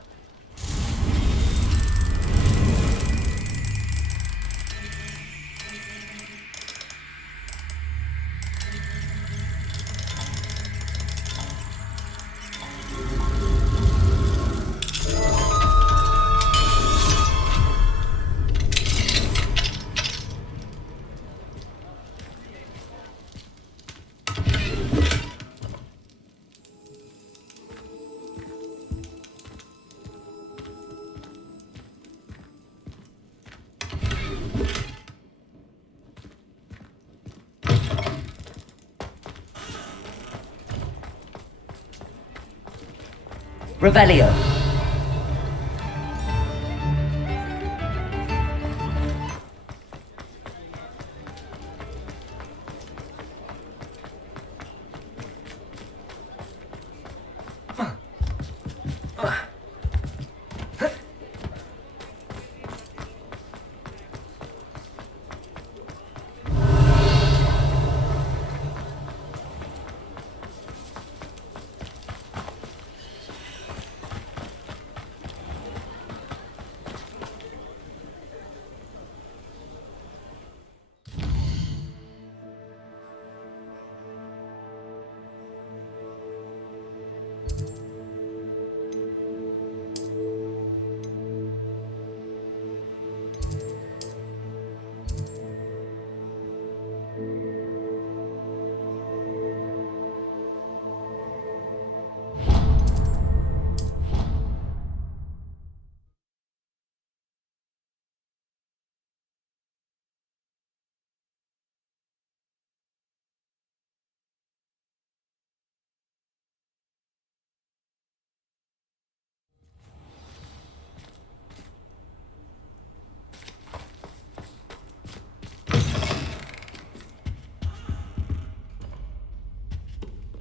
Revelio.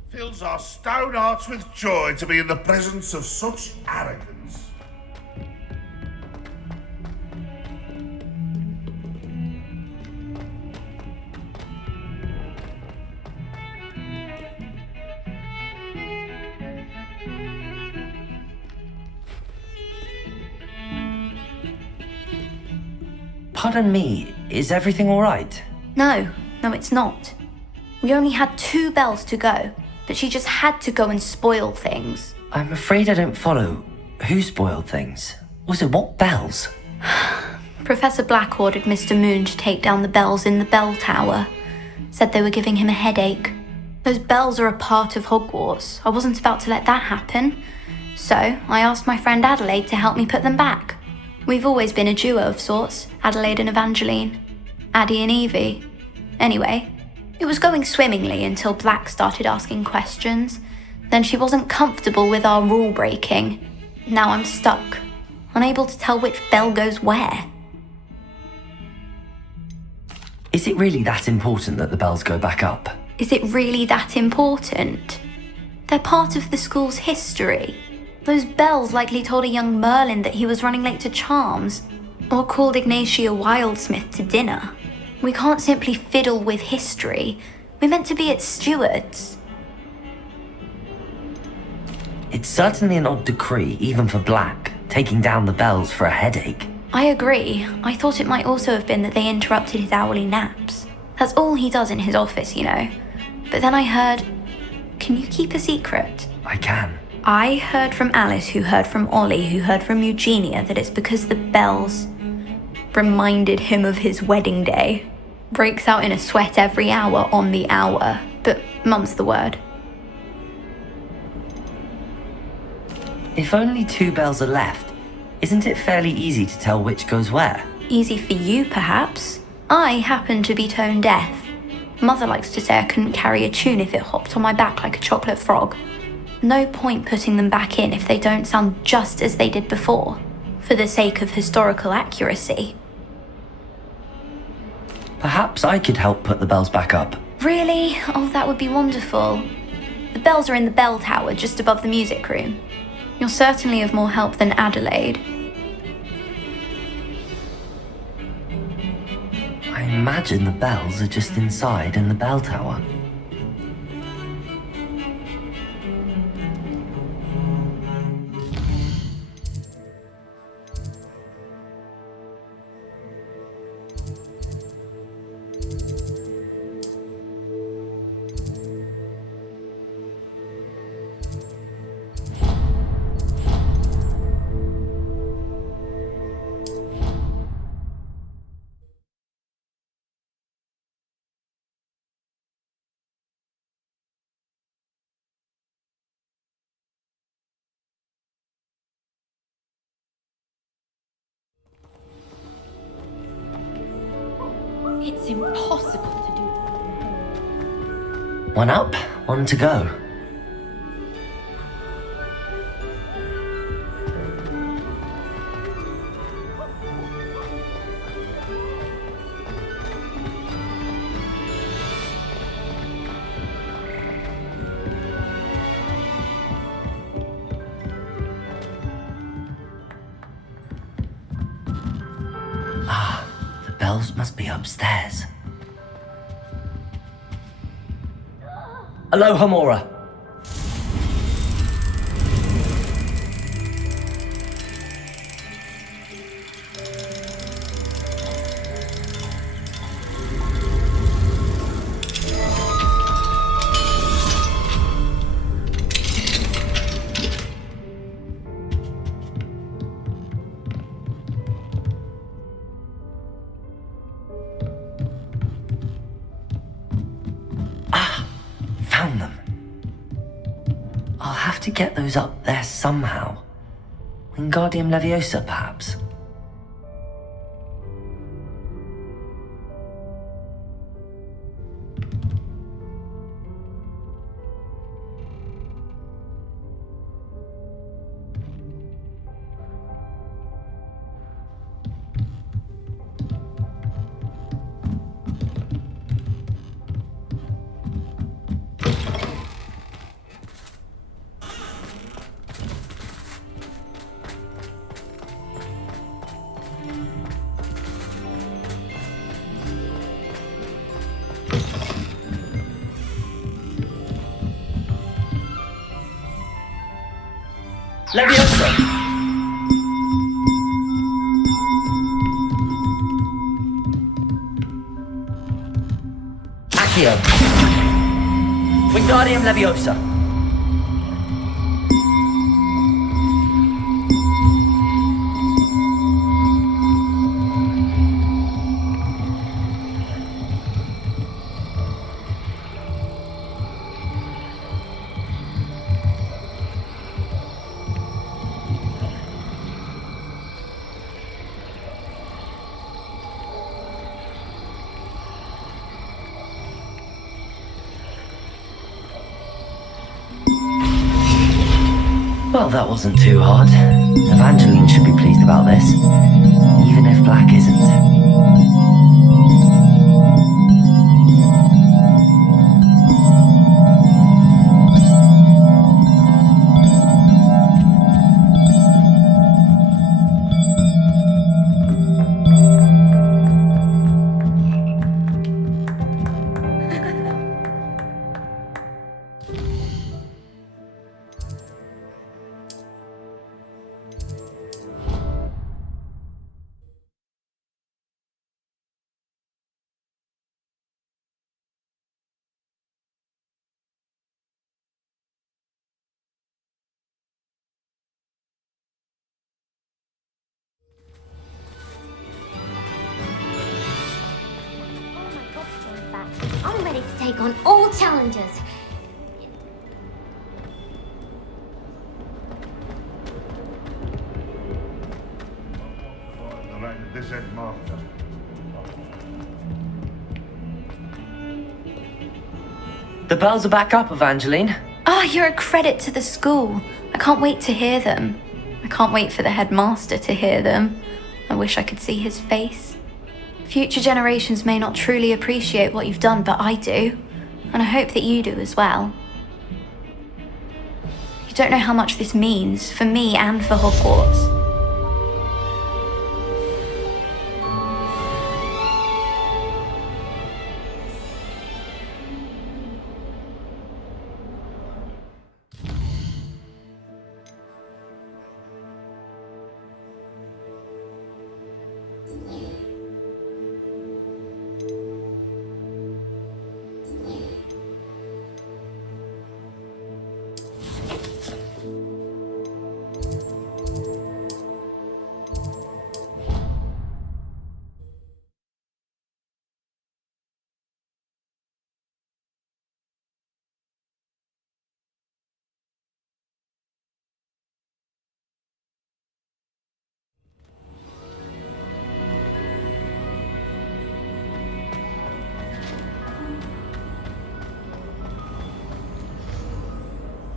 Fills our stout hearts with joy to be in the presence of such arrogance. Pardon me, is everything all right? No, it's not. We only had 2 bells to go, but she just had to go and spoil things. I'm afraid I don't follow. Who spoiled things? Also, what bells? Professor Black ordered Mr. Moon to take down the bells in the bell tower. Said they were giving him a headache. Those bells are a part of Hogwarts. I wasn't about to let that happen. So I asked my friend Adelaide to help me put them back. We've always been a duo of sorts, Adelaide and Evangeline. Addie and Evie. Anyway, It was going swimmingly until Black started asking questions. Then she wasn't comfortable with our rule breaking. Now I'm stuck, unable to tell which bell goes where. Is it really that important that the bells go back up? Is it really that important? They're part of the school's history. Those bells likely told a young Merlin that he was running late to charms, or called Ignatia Wildsmith to dinner. We can't simply fiddle with history. We're meant to be its stewards. It's certainly an odd decree, even for Black, taking down the bells for a headache. I agree. I thought it might also have been that they interrupted his hourly naps. That's all he does in his office, you know. But then I heard... Can you keep a secret? I can. I heard from Alice, who heard from Ollie, who heard from Eugenia, that it's because the bells reminded him of his wedding day. Breaks out in a sweat every hour on the hour, but mum's the word. If only 2 bells are left, isn't it fairly easy to tell which goes where? Easy for you, perhaps. I happen to be tone deaf. Mother likes to say I couldn't carry a tune if it hopped on my back like a chocolate frog. No point putting them back in if they don't sound just as they did before, for the sake of historical accuracy. Perhaps I could help put the bells back up. Really? Oh, that would be wonderful. The bells are in the bell tower just above the music room. You're certainly of more help than Adelaide. I imagine the bells are just inside in the bell tower. It's impossible to do. One up, one to go. The bells must be upstairs. Aloha, Mora. Found them. I'll have to get those up there somehow. Wingardium Leviosa, perhaps? Leviosa! Accio! Wingardium Leviosa! Well, that wasn't too hard. Evangeline should be pleased about this, even if Black isn't. I'm ready to take on all challenges. The line of this headmaster. The bells are back up, Evangeline. Oh, you're a credit to the school. I can't wait to hear them. I can't wait for the headmaster to hear them. I wish I could see his face. Future generations may not truly appreciate what you've done, but I do. And I hope that you do as well. You don't know how much this means for me and for Hogwarts.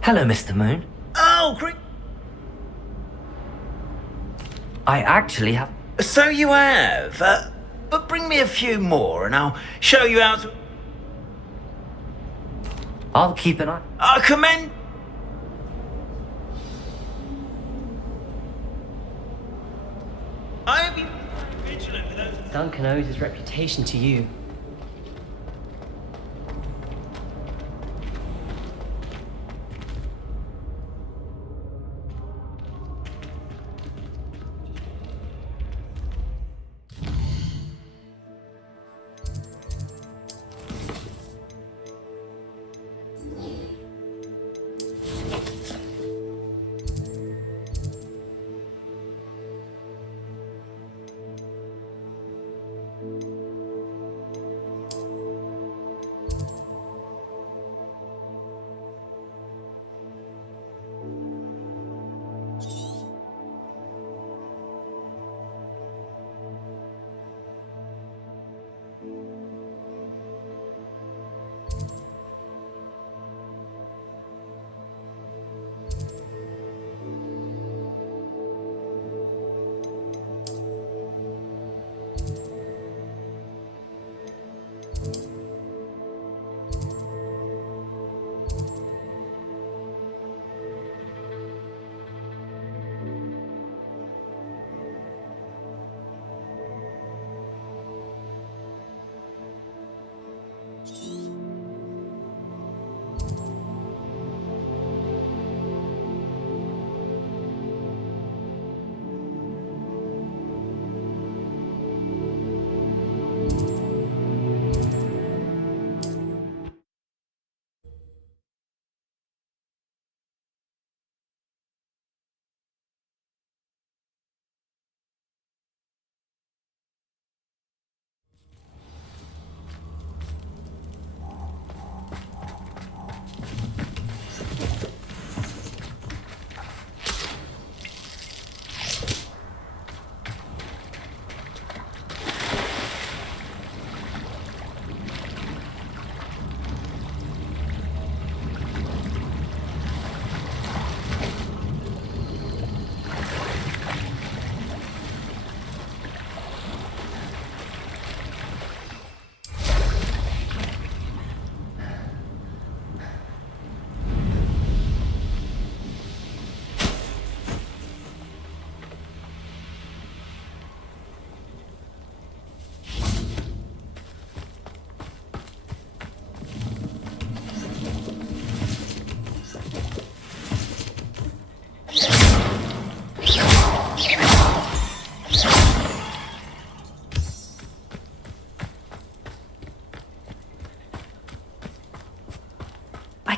Hello, Mr. Moon. Oh, I actually have... so you have. But bring me a few more and I'll show you how to... I'll keep an eye... I commend... I have been vigilant with those... Duncan owes his reputation to you.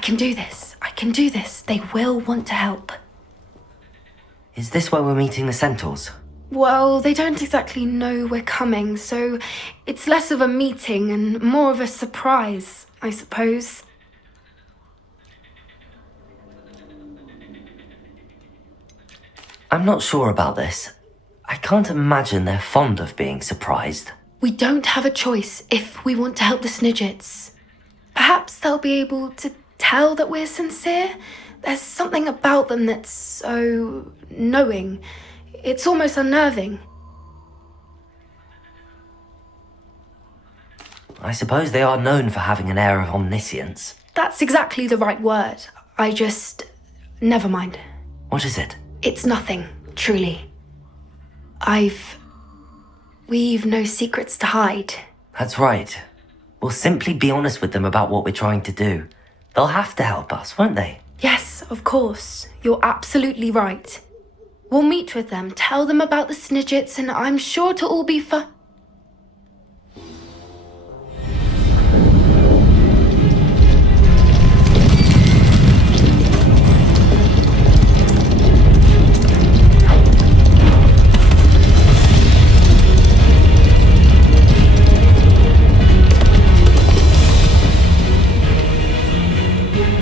can do this. I can do this. They will want to help. Is this where we're meeting the centaurs? Well, they don't exactly know we're coming, so it's less of a meeting and more of a surprise, I suppose. I'm not sure about this. I can't imagine they're fond of being surprised. We don't have a choice if we want to help the Snidgets. Perhaps they'll be able to tell that we're sincere. There's something about them that's so knowing. It's almost unnerving. I suppose they are known for having an air of omniscience. That's exactly the right word. Never mind. What is it? It's nothing, truly. We've no secrets to hide. That's right. We'll simply be honest with them about what we're trying to do. They'll have to help us, won't they? Yes, of course. You're absolutely right. We'll meet with them, tell them about the Snidgets, and I'm sure it'll all be fun.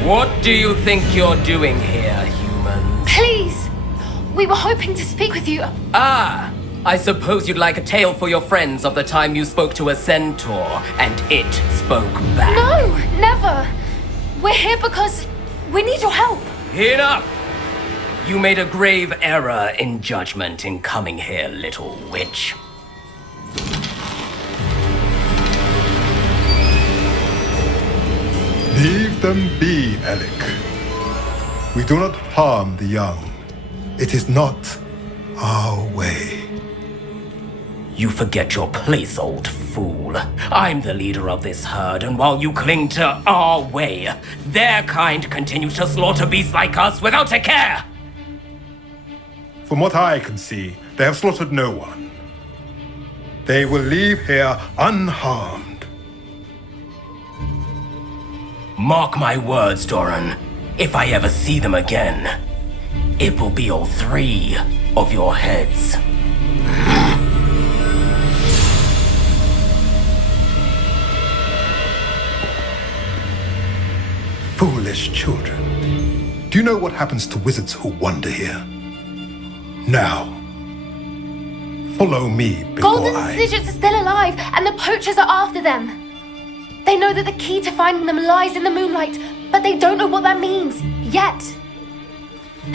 What do you think you're doing here, humans? Please! We were hoping to speak with you. Ah! I suppose you'd like a tale for your friends of the time you spoke to a centaur, and it spoke back. No! Never! We're here because we need your help. Enough! You made a grave error in judgment in coming here, little witch. Leave them be, Alec. We do not harm the young. It is not our way. You forget your place, old fool. I'm the leader of this herd, and while you cling to our way, their kind continues to slaughter beasts like us without a care! From what I can see, they have slaughtered no one. They will leave here unharmed. Mark my words, Doran. If I ever see them again, it will be all 3 of your heads. Foolish children. Do you know what happens to wizards who wander here? Now, follow me before Golden Snidgets are still alive, and the poachers are after them. They know that the key to finding them lies in the moonlight, but they don't know what that means, yet.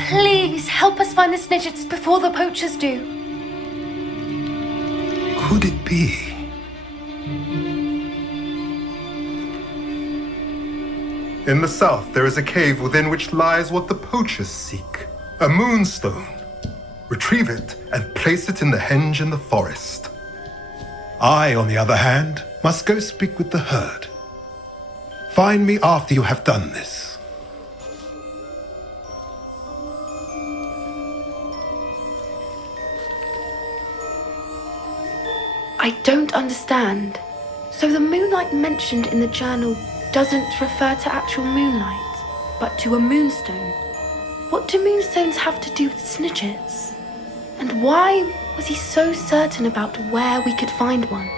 Please, help us find the Snidgets before the poachers do. Could it be? In the south, there is a cave within which lies what the poachers seek. A moonstone. Retrieve it and place it in the henge in the forest. I, on the other hand, must go speak with the herd. Find me after you have done this. I don't understand. So the moonlight mentioned in the journal doesn't refer to actual moonlight, but to a moonstone. What do moonstones have to do with Snidgets? And why was he so certain about where we could find one?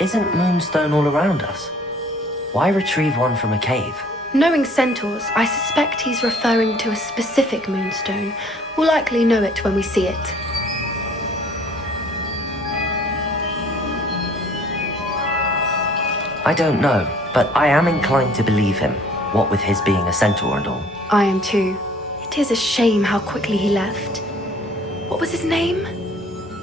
Isn't Moonstone all around us? Why retrieve one from a cave? Knowing centaurs, I suspect he's referring to a specific moonstone. We'll likely know it when we see it. I don't know, but I am inclined to believe him, what with his being a centaur and all. I am too. It is a shame how quickly he left. What was his name?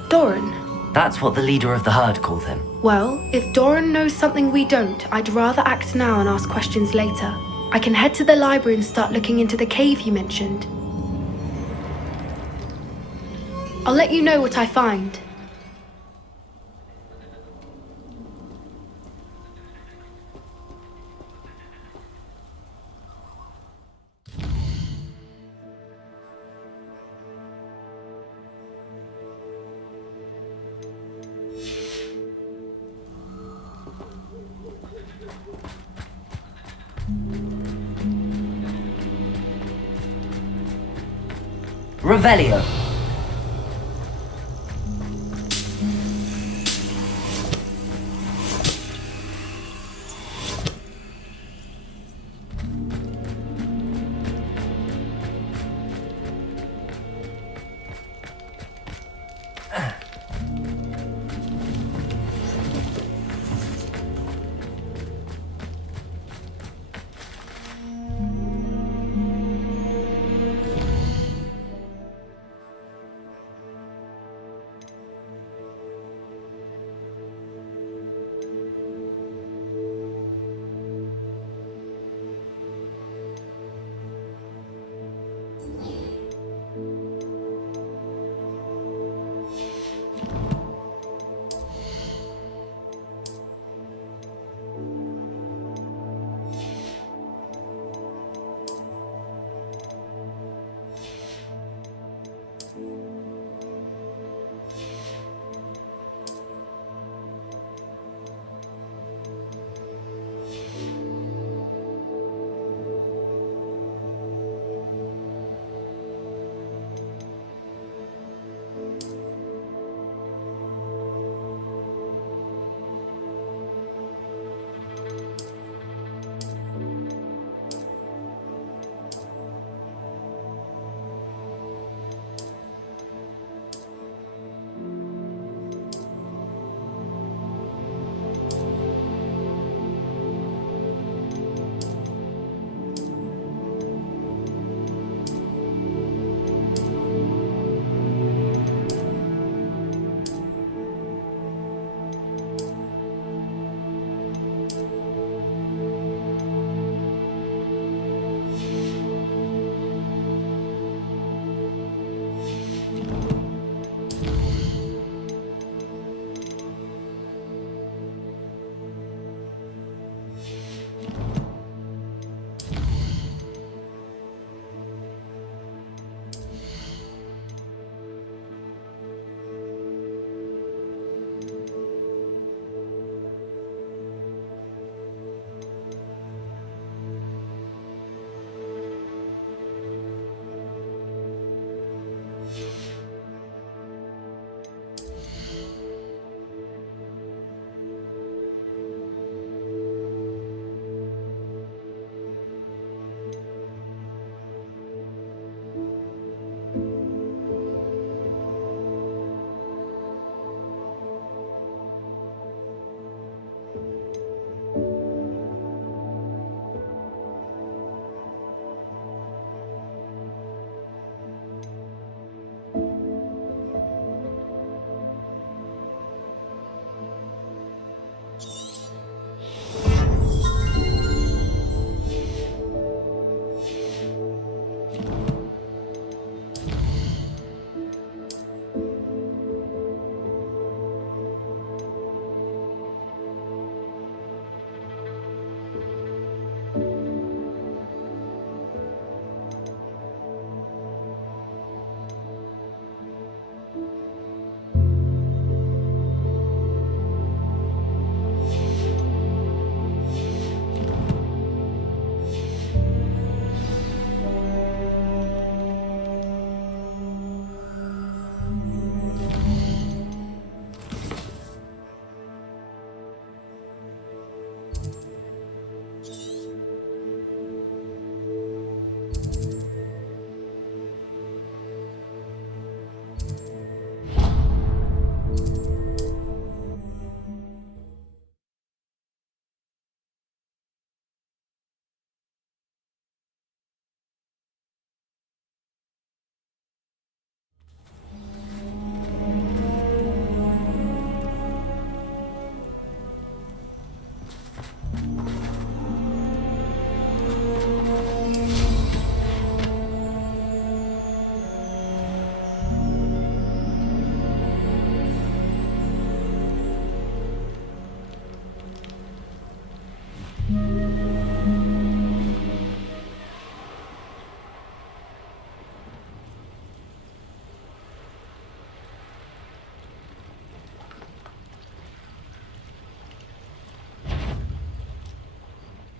Doran. That's what the leader of the herd called him. Well, if Doran knows something we don't, I'd rather act now and ask questions later. I can head to the library and start looking into the cave you mentioned. I'll let you know what I find. Revelio.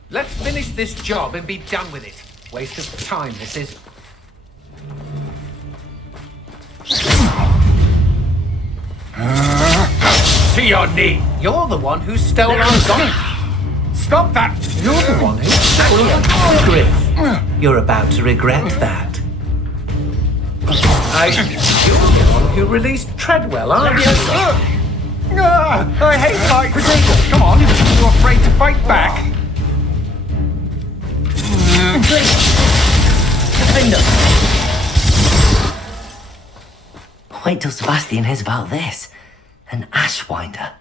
Let's finish this job and be done with it. Waste of time, this is. to your knee! You're the one who stole our gun. Stop that! You're the one who stole our Griff, you're about to regret that. You're the one who released Treadwell, aren't you? I hate fight. Come on, you're afraid to fight back. Wait till Sebastian hears about this. An Ashwinder.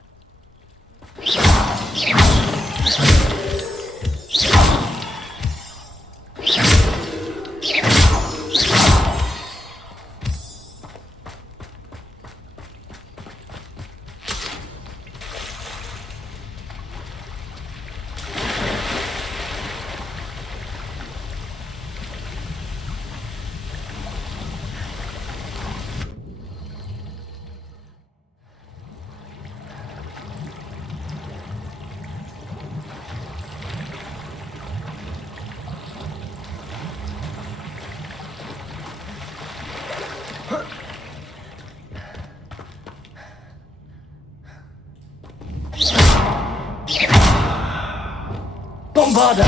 Bombarda!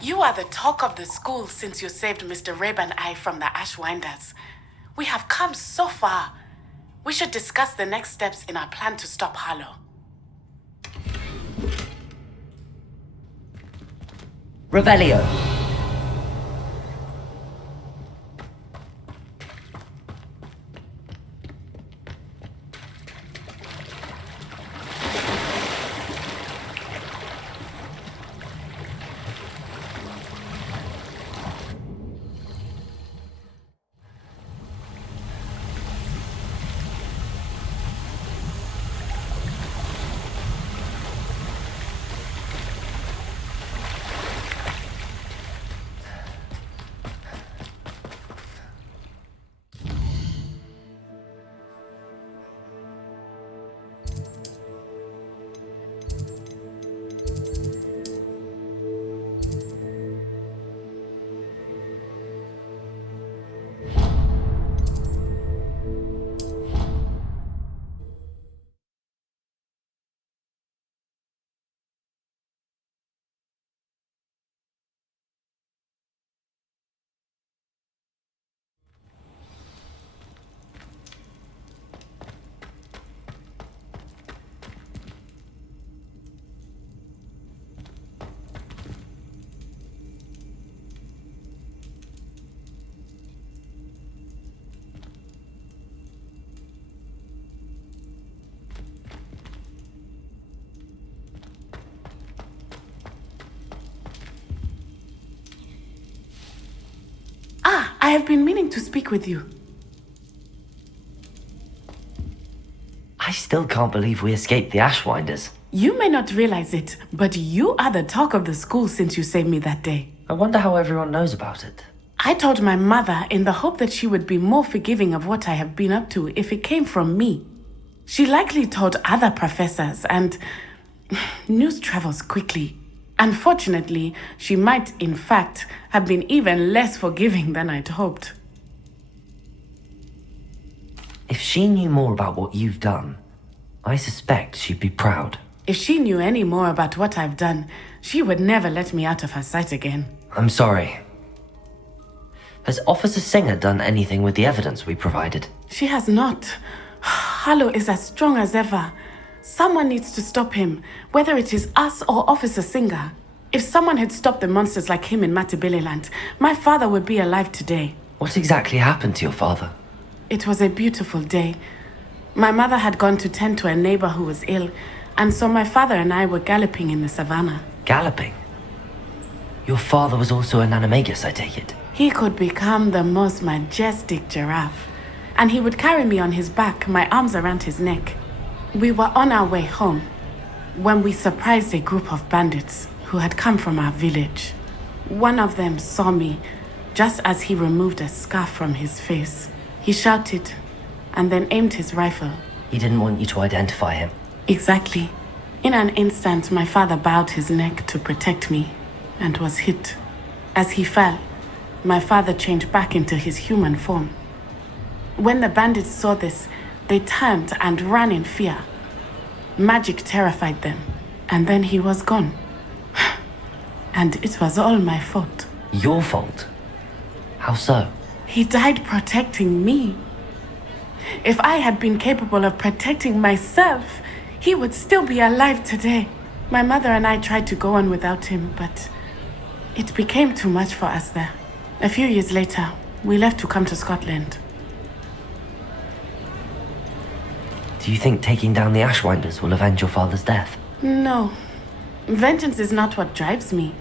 You are the talk of the school since you saved Mr. Reb and I from the Ashwinders. We have come so far. We should discuss the next steps in our plan to stop Harlow. Revelio. I have been meaning to speak with you. I still can't believe we escaped the Ashwinders. You may not realize it, but you are the talk of the school since you saved me that day. I wonder how everyone knows about it. I told my mother in the hope that she would be more forgiving of what I have been up to if it came from me. She likely told other professors, and news travels quickly. Unfortunately, she might, in fact, have been even less forgiving than I'd hoped. If she knew more about what you've done, I suspect she'd be proud. If she knew any more about what I've done, she would never let me out of her sight again. I'm sorry. Has Officer Singer done anything with the evidence we provided? She has not. Harlow is as strong as ever. Someone needs to stop him, whether it is us or Officer Singer. If someone had stopped the monsters like him in Matabeleland, my father would be alive today. What exactly happened to your father? It was a beautiful day. My mother had gone to tend to a neighbor who was ill, and so my father and I were galloping in the savannah. Galloping? Your father was also an animagus, I take it? He could become the most majestic giraffe, and he would carry me on his back, my arms around his neck. We were on our way home when we surprised a group of bandits who had come from our village. One of them saw me just as he removed a scarf from his face. He shouted and then aimed his rifle. He didn't want you to identify him. Exactly. In an instant, my father bowed his neck to protect me and was hit. As he fell, my father changed back into his human form. When the bandits saw this, they turned and ran in fear. Magic terrified them, and then he was gone. And it was all my fault. Your fault? How so? He died protecting me. If I had been capable of protecting myself, he would still be alive today. My mother and I tried to go on without him, but it became too much for us there. A few years later, we left to come to Scotland. Do you think taking down the Ashwinders will avenge your father's death? No. Vengeance is not what drives me.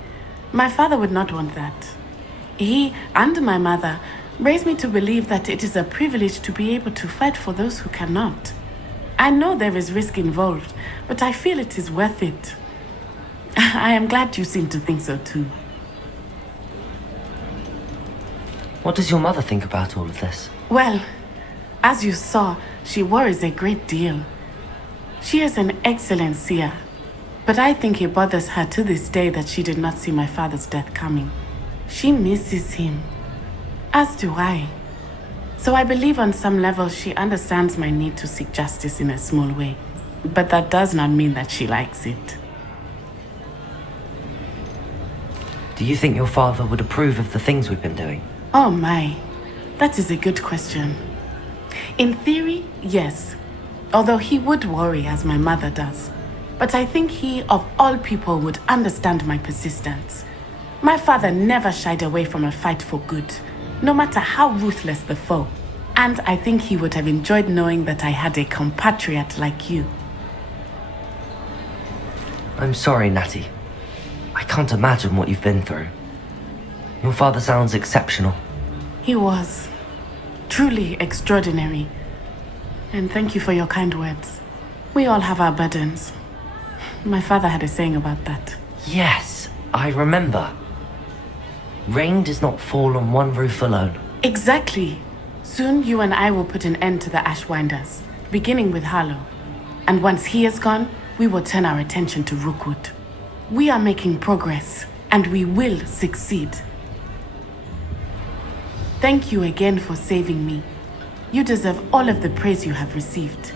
My father would not want that. He and my mother raised me to believe that it is a privilege to be able to fight for those who cannot. I know there is risk involved, but I feel it is worth it. I am glad you seem to think so too. What does your mother think about all of this? Well, as you saw, she worries a great deal. She is an excellent seer, but I think it bothers her to this day that she did not see my father's death coming. She misses him, as do I. So I believe on some level she understands my need to seek justice in a small way, but that does not mean that she likes it. Do you think your father would approve of the things we've been doing? Oh my, that is a good question. In theory, yes, although he would worry as my mother does. But I think he, of all people, would understand my persistence. My father never shied away from a fight for good, no matter how ruthless the foe. And I think he would have enjoyed knowing that I had a compatriot like you. I'm sorry, Natty. I can't imagine what you've been through. Your father sounds exceptional. He was. Truly extraordinary. And thank you for your kind words. We all have our burdens. My father had a saying about that. Yes, I remember. Rain does not fall on one roof alone. Exactly. Soon you and I will put an end to the Ashwinders, beginning with Harlow. And once he is gone, we will turn our attention to Rookwood. We are making progress, and we will succeed. Thank you again for saving me. You deserve all of the praise you have received.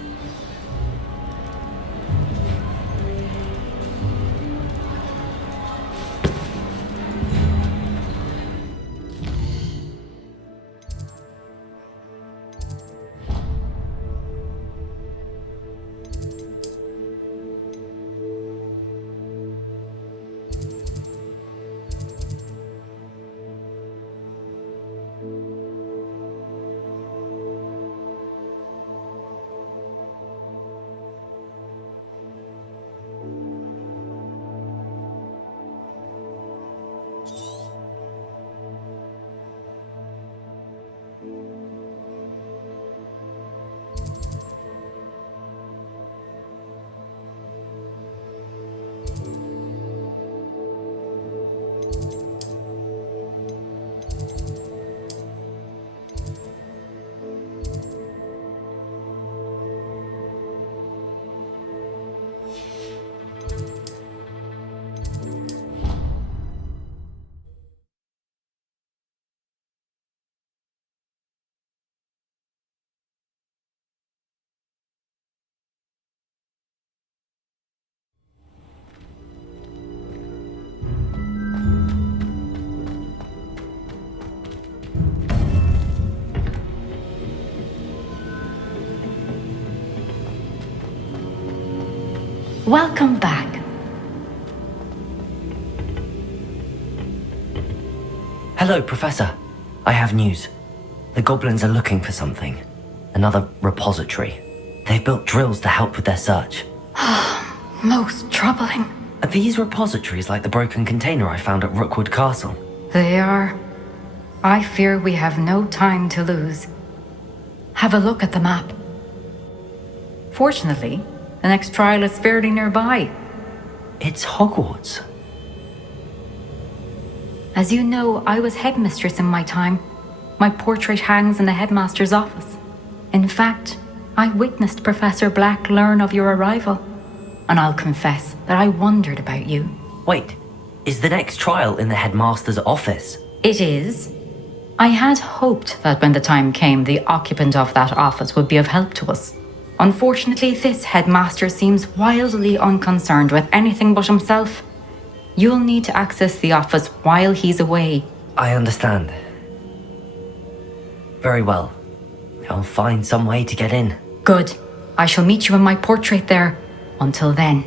Welcome back. Hello, Professor. I have news. The goblins are looking for something. Another repository. They've built drills to help with their search. Most troubling. Are these repositories like the broken container I found at Rookwood Castle? They are. I fear we have no time to lose. Have a look at the map. Fortunately, the next trial is fairly nearby. It's Hogwarts. As you know, I was headmistress in my time. My portrait hangs in the headmaster's office. In fact, I witnessed Professor Black learn of your arrival. And I'll confess that I wondered about you. Wait, Is the next trial in the headmaster's office? It is. I had hoped that when the time came, the occupant of that office would be of help to us. Unfortunately, this headmaster seems wildly unconcerned with anything but himself. You'll need to access the office while he's away. I understand. Very well. I'll find some way to get in. Good. I shall meet you in my portrait there. Until then.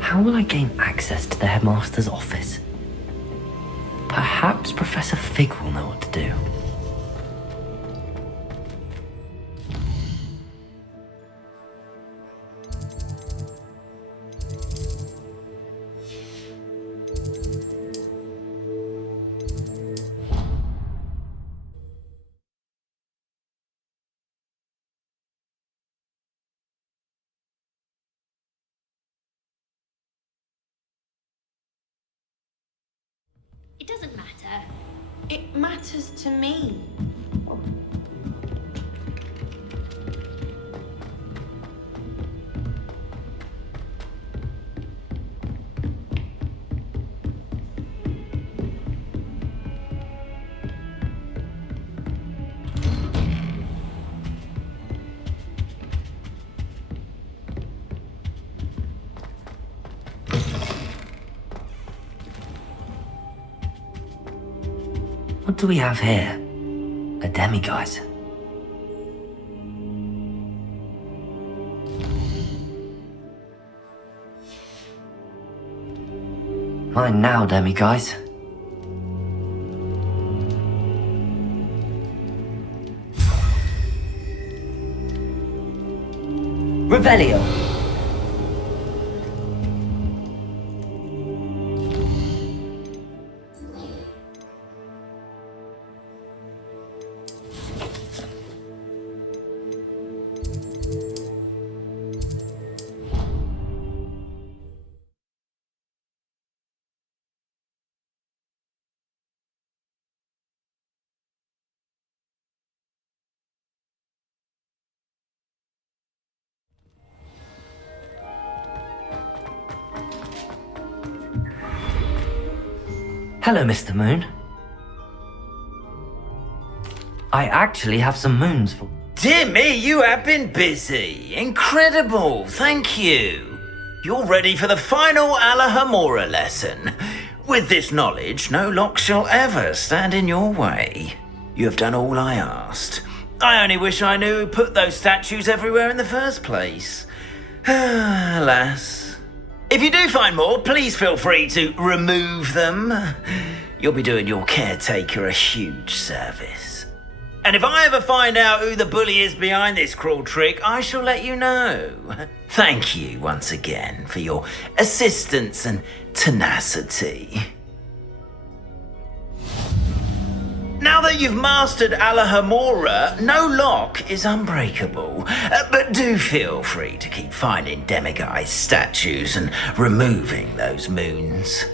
How will I gain access to the headmaster's office? Perhaps Professor Fig will know what to do. It doesn't matter. It matters to me. What do we have here? A demiguise. Mine now, demiguise. Revelio. Hello, Mr. Moon. I actually have some moons for... Dear me, you have been busy. Incredible, thank you. You're ready for the final Alahamora lesson. With this knowledge, no lock shall ever stand in your way. You have done all I asked. I only wish I knew who put those statues everywhere in the first place. Alas. If you do find more, please feel free to remove them. You'll be doing your caretaker a huge service. And if I ever find out who the bully is behind this cruel trick, I shall let you know. Thank you once again for your assistance and tenacity. Now that you've mastered Alahamora, no lock is unbreakable. But do feel free to keep finding demiguise statues and removing those moons.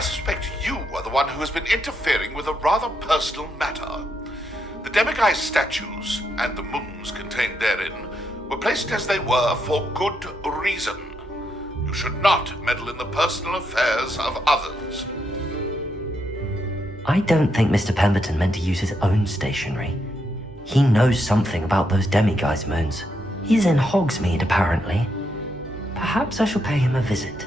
I suspect you are the one who has been interfering with a rather personal matter. The demiguise statues, and the moons contained therein, were placed as they were for good reason. You should not meddle in the personal affairs of others. I don't think Mr. Pemberton meant to use his own stationery. He knows something about those demiguise moons. He's in Hogsmeade, apparently. Perhaps I shall pay him a visit.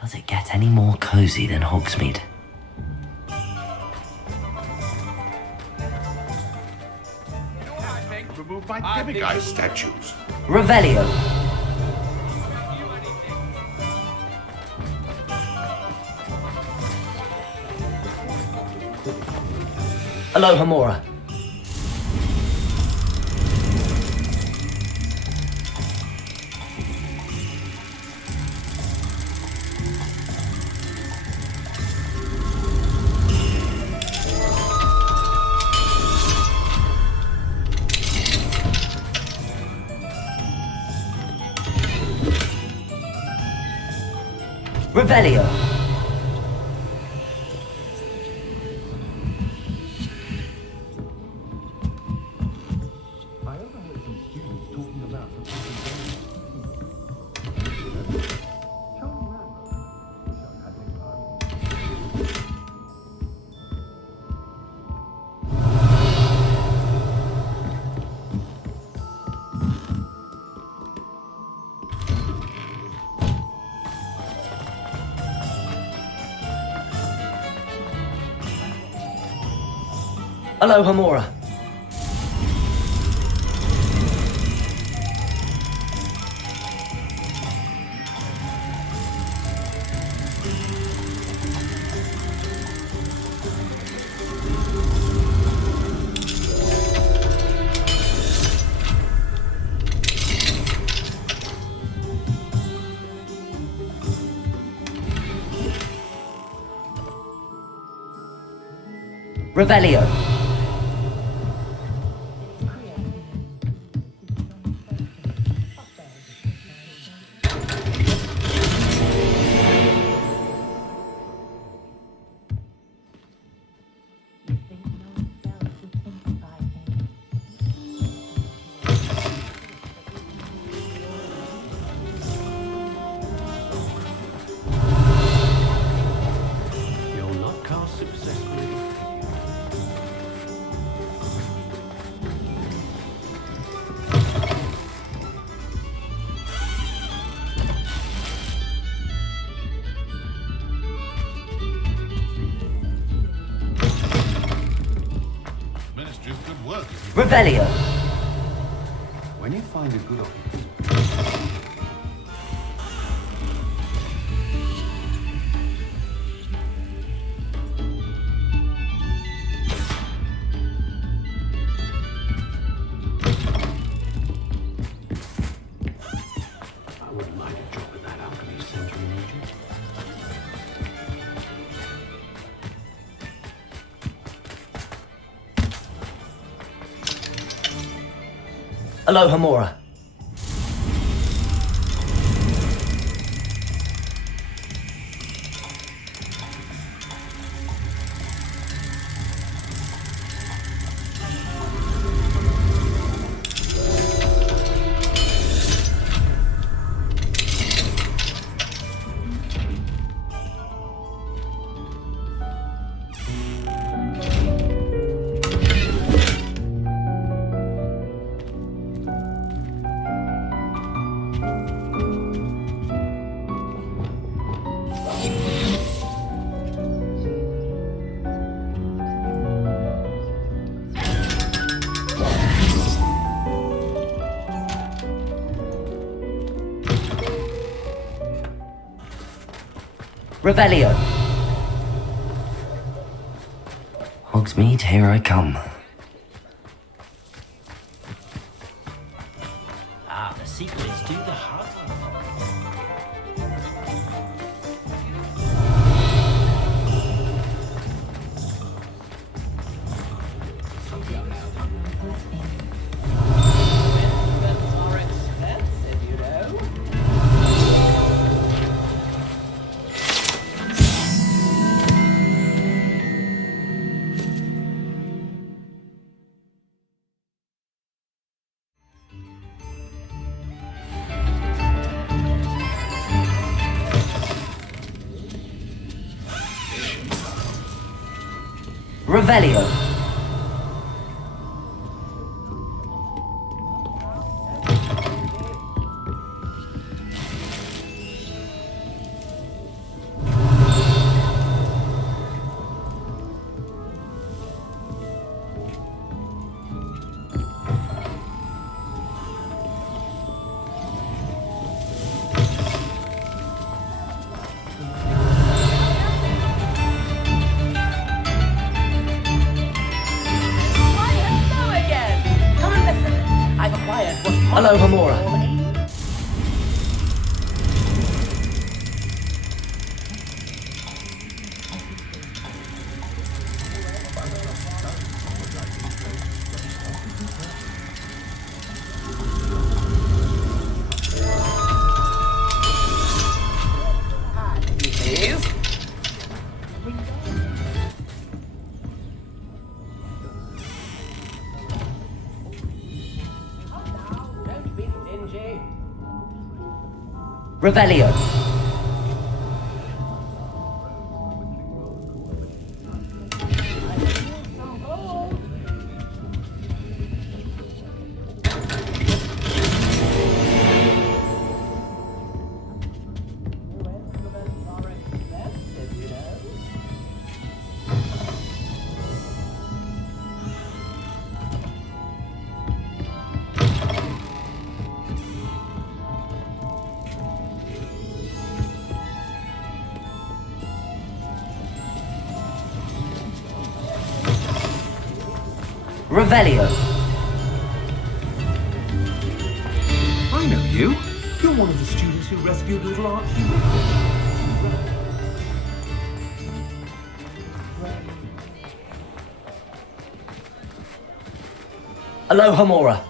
Does it get any more cozy than Hogsmeade? Remove my demiguise statues. Revelio! Aloha Mora. Revelio! I overheard some students talking about the Aloha Mora. Revelio. You'll not cast successfully. Ministry's good work. Revelio. When you find a good opportunity. I wouldn't mind a job at that alchemy centre in Egypt. Aloha Mora. Revelio. Hogsmeade, here I come. Ah, the secret is do the hard Revelio. Hello, Hamora. Revelio. Revelio. I know you. You're one of the students who rescued little Archie. Hello, Hamora.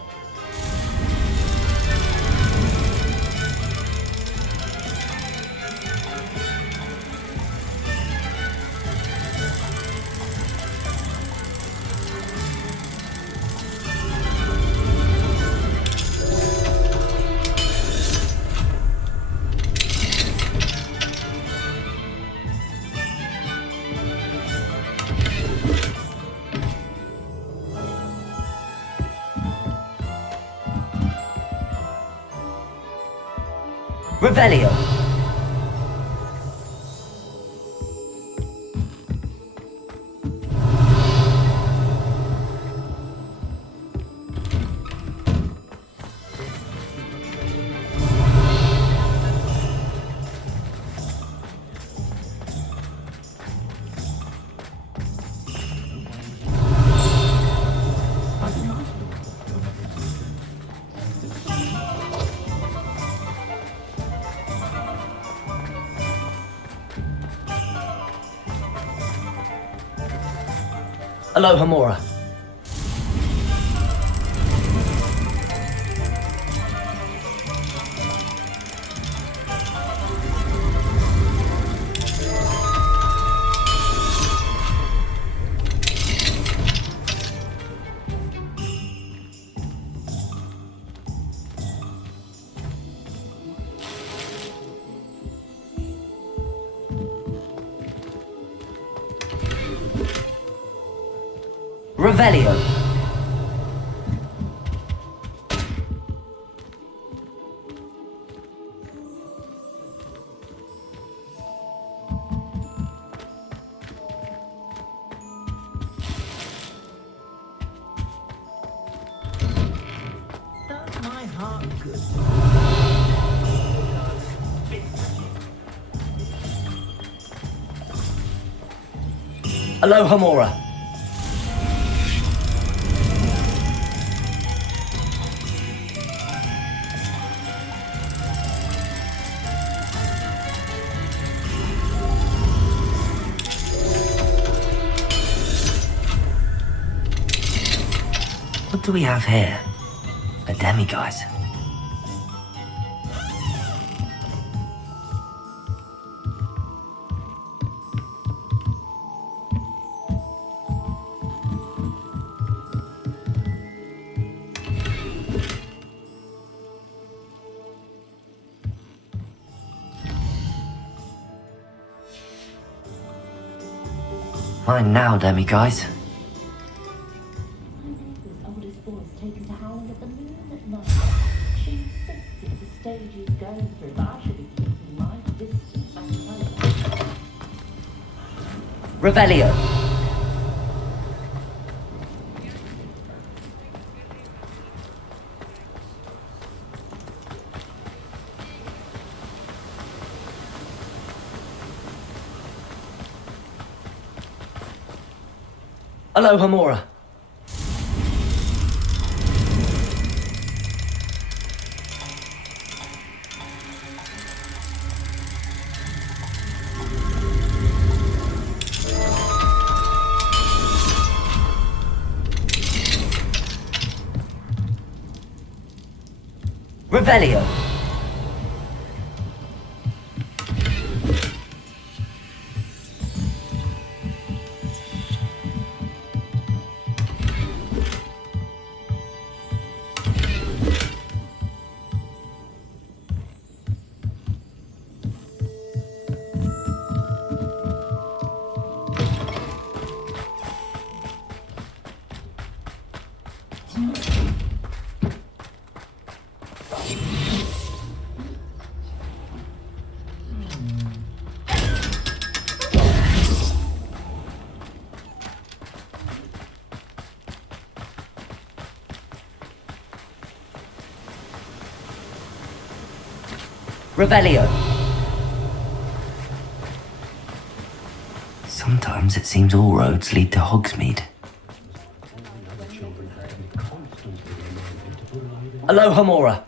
Revelio. Hello, Hamora. Revelio. Does my heart good? Hello, Hamora. do we have here? A demiguise. Mine now, demiguise. Oldest boy is taken to howling at the moon at night. She insists it's the stage he's going through, but I should be keeping my distance. I tell you. Revelio. Aloha Mora. Revelio. Revelio. Sometimes it seems all roads lead to Hogsmeade. Aloha Mora.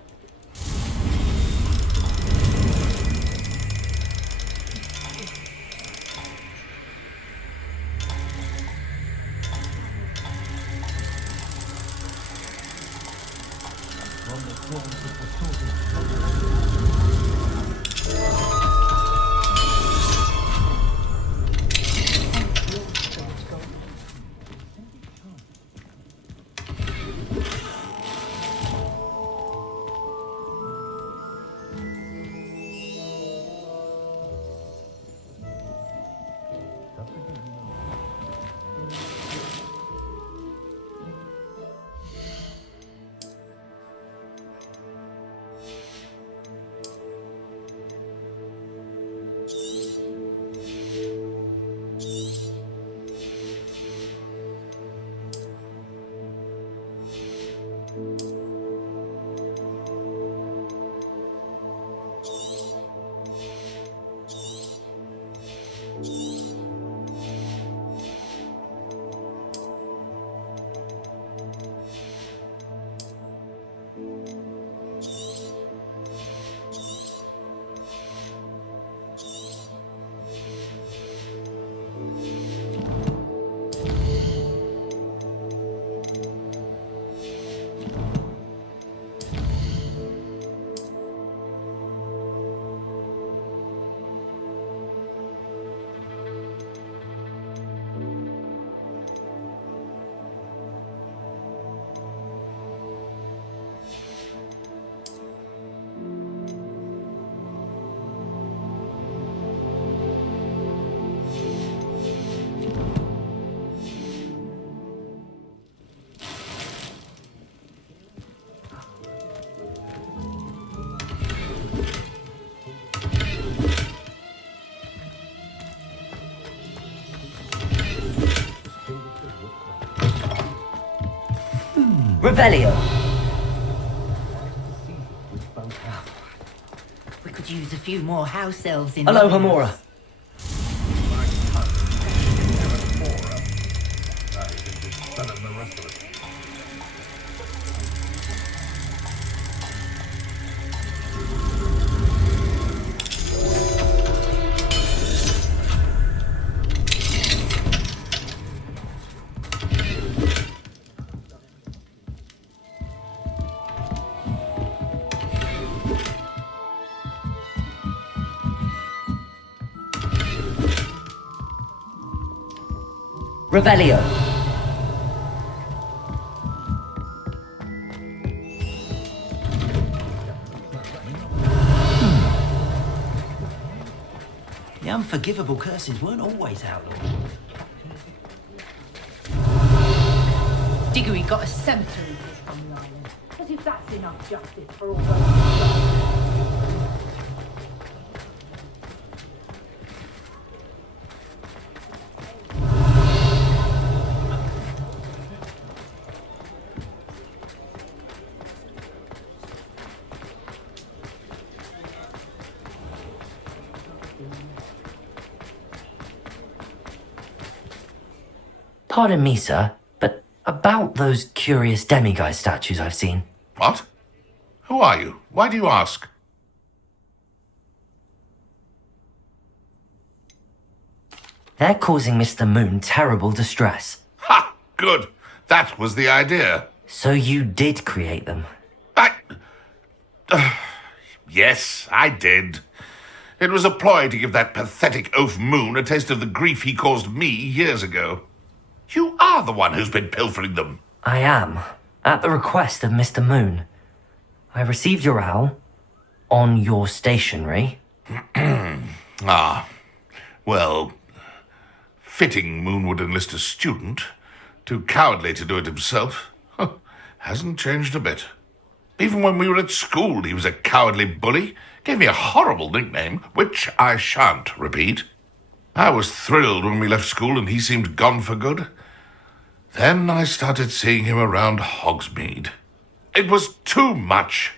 Revelio. We could use a few more house elves in. Aloha Mora. Revelio. The unforgivable curses weren't always outlawed. Diggory got a cemetery list on the island. As if that's enough justice for all those. Pardon me, sir, but about those curious demiguise statues I've seen. What? Who are you? Why do you ask? They're causing Mr. Moon terrible distress. Ha! Good. That was the idea. So you did create them? Yes, I did. It was a ploy to give that pathetic oaf Moon a taste of the grief he caused me years ago. You are the one who's been pilfering them. I am, at the request of Mr. Moon. I received your owl on your stationery. Ah, well, fitting Moon would enlist a student. Too cowardly to do it himself. Hasn't changed a bit. Even when we were at school, he was a cowardly bully. Gave me a horrible nickname, which I shan't repeat. I was thrilled when we left school and he seemed gone for good. Then I started seeing him around Hogsmeade. It was too much.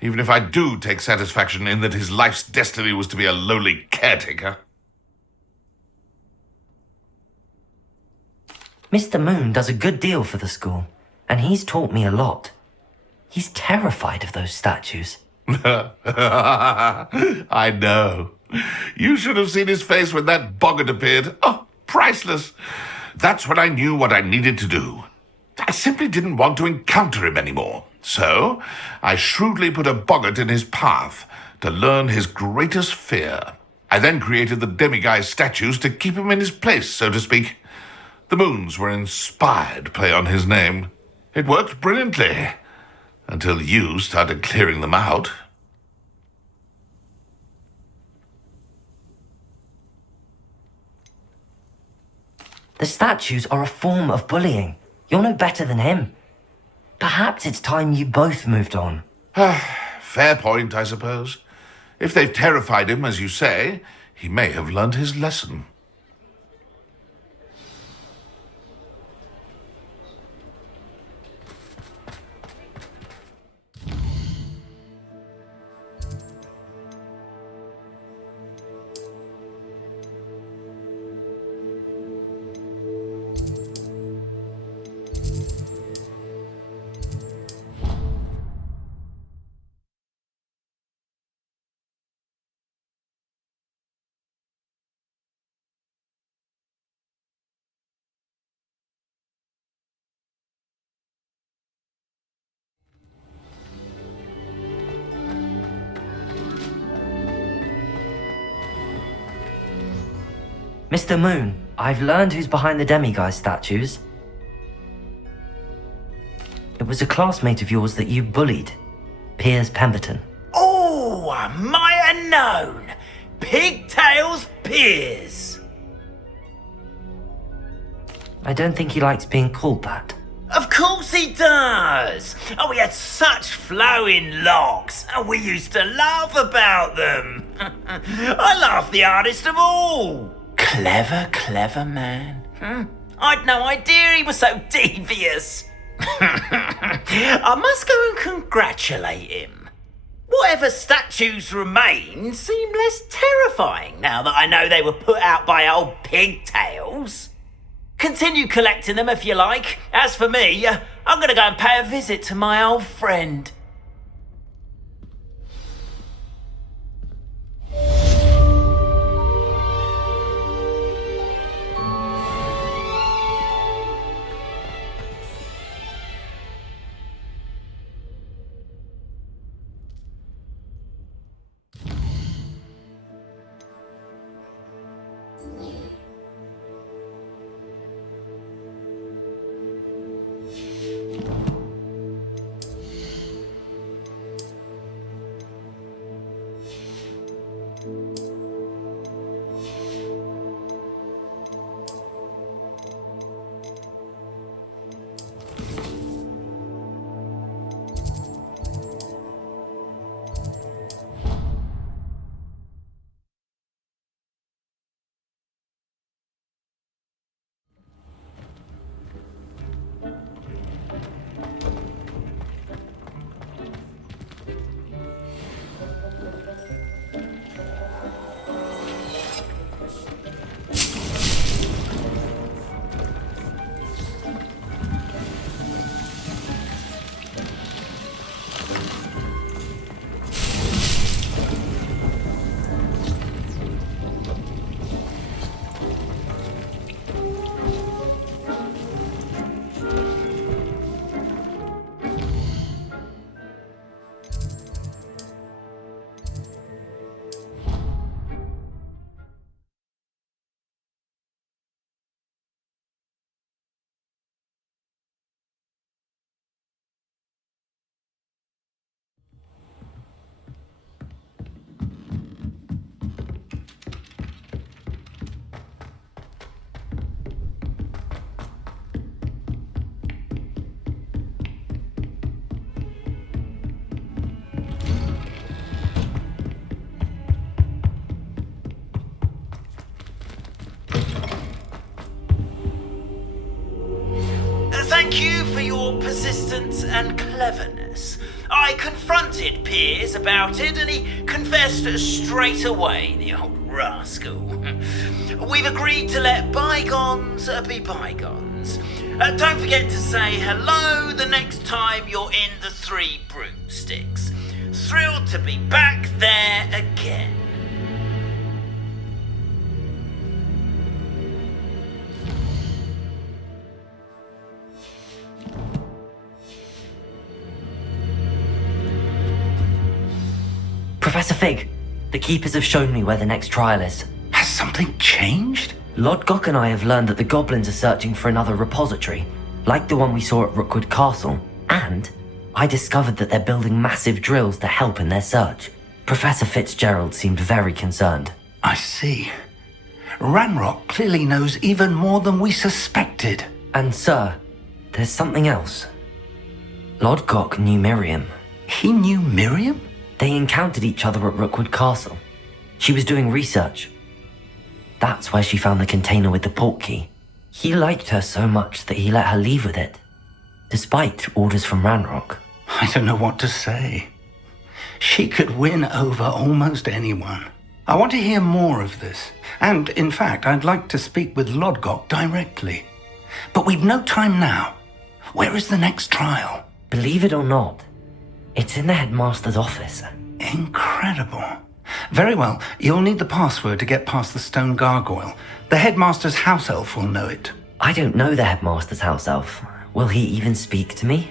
Even if I do take satisfaction in that his life's destiny was to be a lowly caretaker. Mr. Moon does a good deal for the school, and he's taught me a lot. He's terrified of those statues. I know. You should have seen his face when that boggart appeared. Oh, priceless. That's when I knew what I needed to do. I simply didn't want to encounter him anymore. So, I shrewdly put a boggart in his path to learn his greatest fear. I then created the demiguise statues to keep him in his place, so to speak. The moons were inspired play on his name. It worked brilliantly. Until you started clearing them out. The statues are a form of bullying. You're no better than him. Perhaps it's time you both moved on. Fair point, I suppose. If they've terrified him, as you say, he may have learned his lesson. Mr. Moon, I've learned who's behind the demiguise statues. It was a classmate of yours that you bullied, Piers Pemberton. Oh, I might have known. Pigtails Piers. I don't think he likes being called that. Of course he does. Oh, he had such flowing locks, and we used to laugh about them. I laughed the hardest of all. Clever, clever man. I'd no idea he was so devious. I must go and congratulate him. Whatever statues remain seem less terrifying now that I know they were put out by old pigtails. Continue collecting them if you like. As for me, I'm going to go and pay a visit to my old friend. Thank you for your persistence and cleverness. I confronted Piers about it and he confessed straight away, the old rascal. We've agreed to let bygones be bygones. Don't forget to say hello the next time you're in the Three Broomsticks. Thrilled to be back there again. Professor Fig, the Keepers have shown me where the next trial is. Has something changed? Lodgok and I have learned that the goblins are searching for another repository, like the one we saw at Rookwood Castle. And I discovered that they're building massive drills to help in their search. Professor Fitzgerald seemed very concerned. I see. Ranrock clearly knows even more than we suspected. And sir, there's something else. Lodgok knew Miriam. He knew Miriam? They encountered each other at Rookwood Castle. She was doing research. That's where she found the container with the portkey. He liked her so much that he let her leave with it, despite orders from Ranrock. I don't know what to say. She could win over almost anyone. I want to hear more of this. And, in fact, I'd like to speak with Lodgok directly. But we've no time now. Where is the next trial? Believe it or not, it's in the headmaster's office. Incredible. Very well, you'll need the password to get past the stone gargoyle. The headmaster's house elf will know it. I don't know the headmaster's house elf. Will he even speak to me?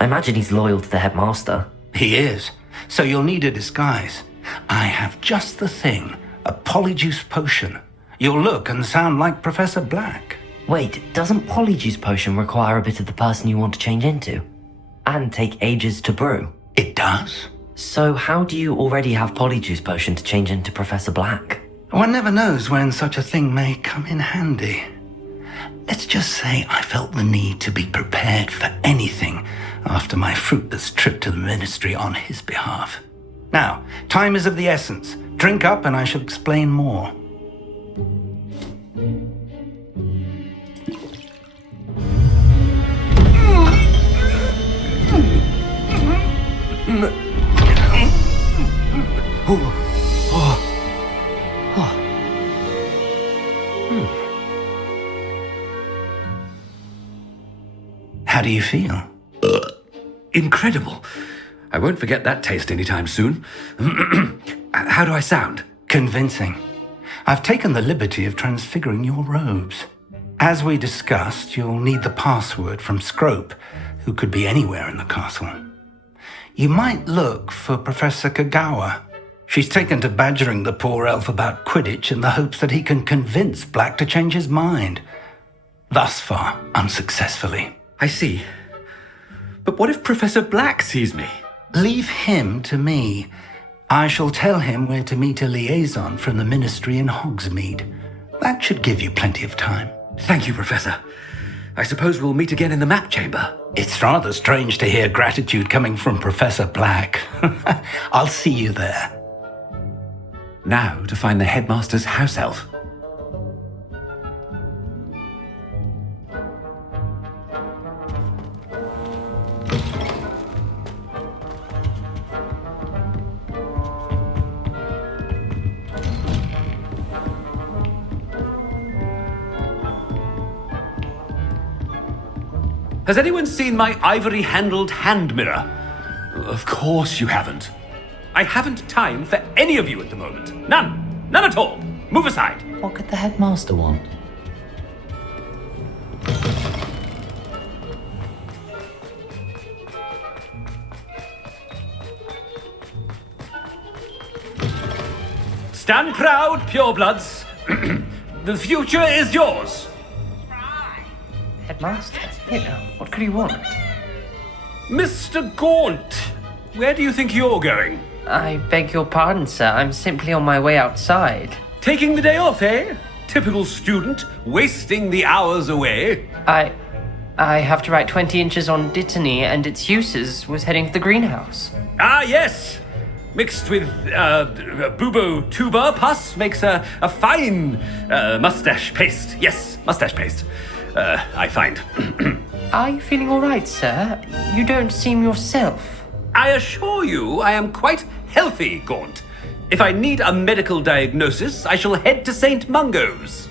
I imagine he's loyal to the headmaster. He is. So you'll need a disguise. I have just the thing. A polyjuice potion. You'll look and sound like Professor Black. Wait, doesn't polyjuice potion require a bit of the person you want to change into? And take ages to brew? It does. So how do you already have polyjuice potion to change into Professor Black? One never knows when such a thing may come in handy. Let's just say I felt the need to be prepared for anything after my fruitless trip to the ministry on his behalf. Now, time is of the essence. Drink up and I shall explain more. How do you feel? Incredible. I won't forget that taste anytime soon. How do I sound? Convincing. I've taken the liberty of transfiguring your robes. As we discussed, you'll need the password from Scrope, who could be anywhere in the castle. You might look for Professor Kagawa. She's taken to badgering the poor elf about Quidditch in the hopes that he can convince Black to change his mind. Thus far, unsuccessfully. I see. But what if Professor Black sees me? Leave him to me. I shall tell him where to meet a liaison from the ministry in Hogsmeade. That should give you plenty of time. Thank you, Professor. I suppose we'll meet again in the map chamber. It's rather strange to hear gratitude coming from Professor Black. I'll see you there. Now to find the headmaster's house elf. Has anyone seen my ivory-handled hand mirror? Of course you haven't. I haven't time for any of you at the moment. None. None at all. Move aside. What could the headmaster want? Stand proud, purebloods. The future is yours. Headmaster? What could he want? Mr. Gaunt, where do you think you're going? I beg your pardon, sir. I'm simply on my way outside. Taking the day off, eh? Typical student, wasting the hours away. I have to write 20 inches on Dittany and its uses. Was heading to the greenhouse. Ah, yes. Mixed with bubo tuber pus makes a fine mustache paste. Yes, mustache paste. I find. Are you feeling all right, sir? You don't seem yourself. I assure you I am quite healthy, Gaunt. If I need a medical diagnosis, I shall head to St. Mungo's.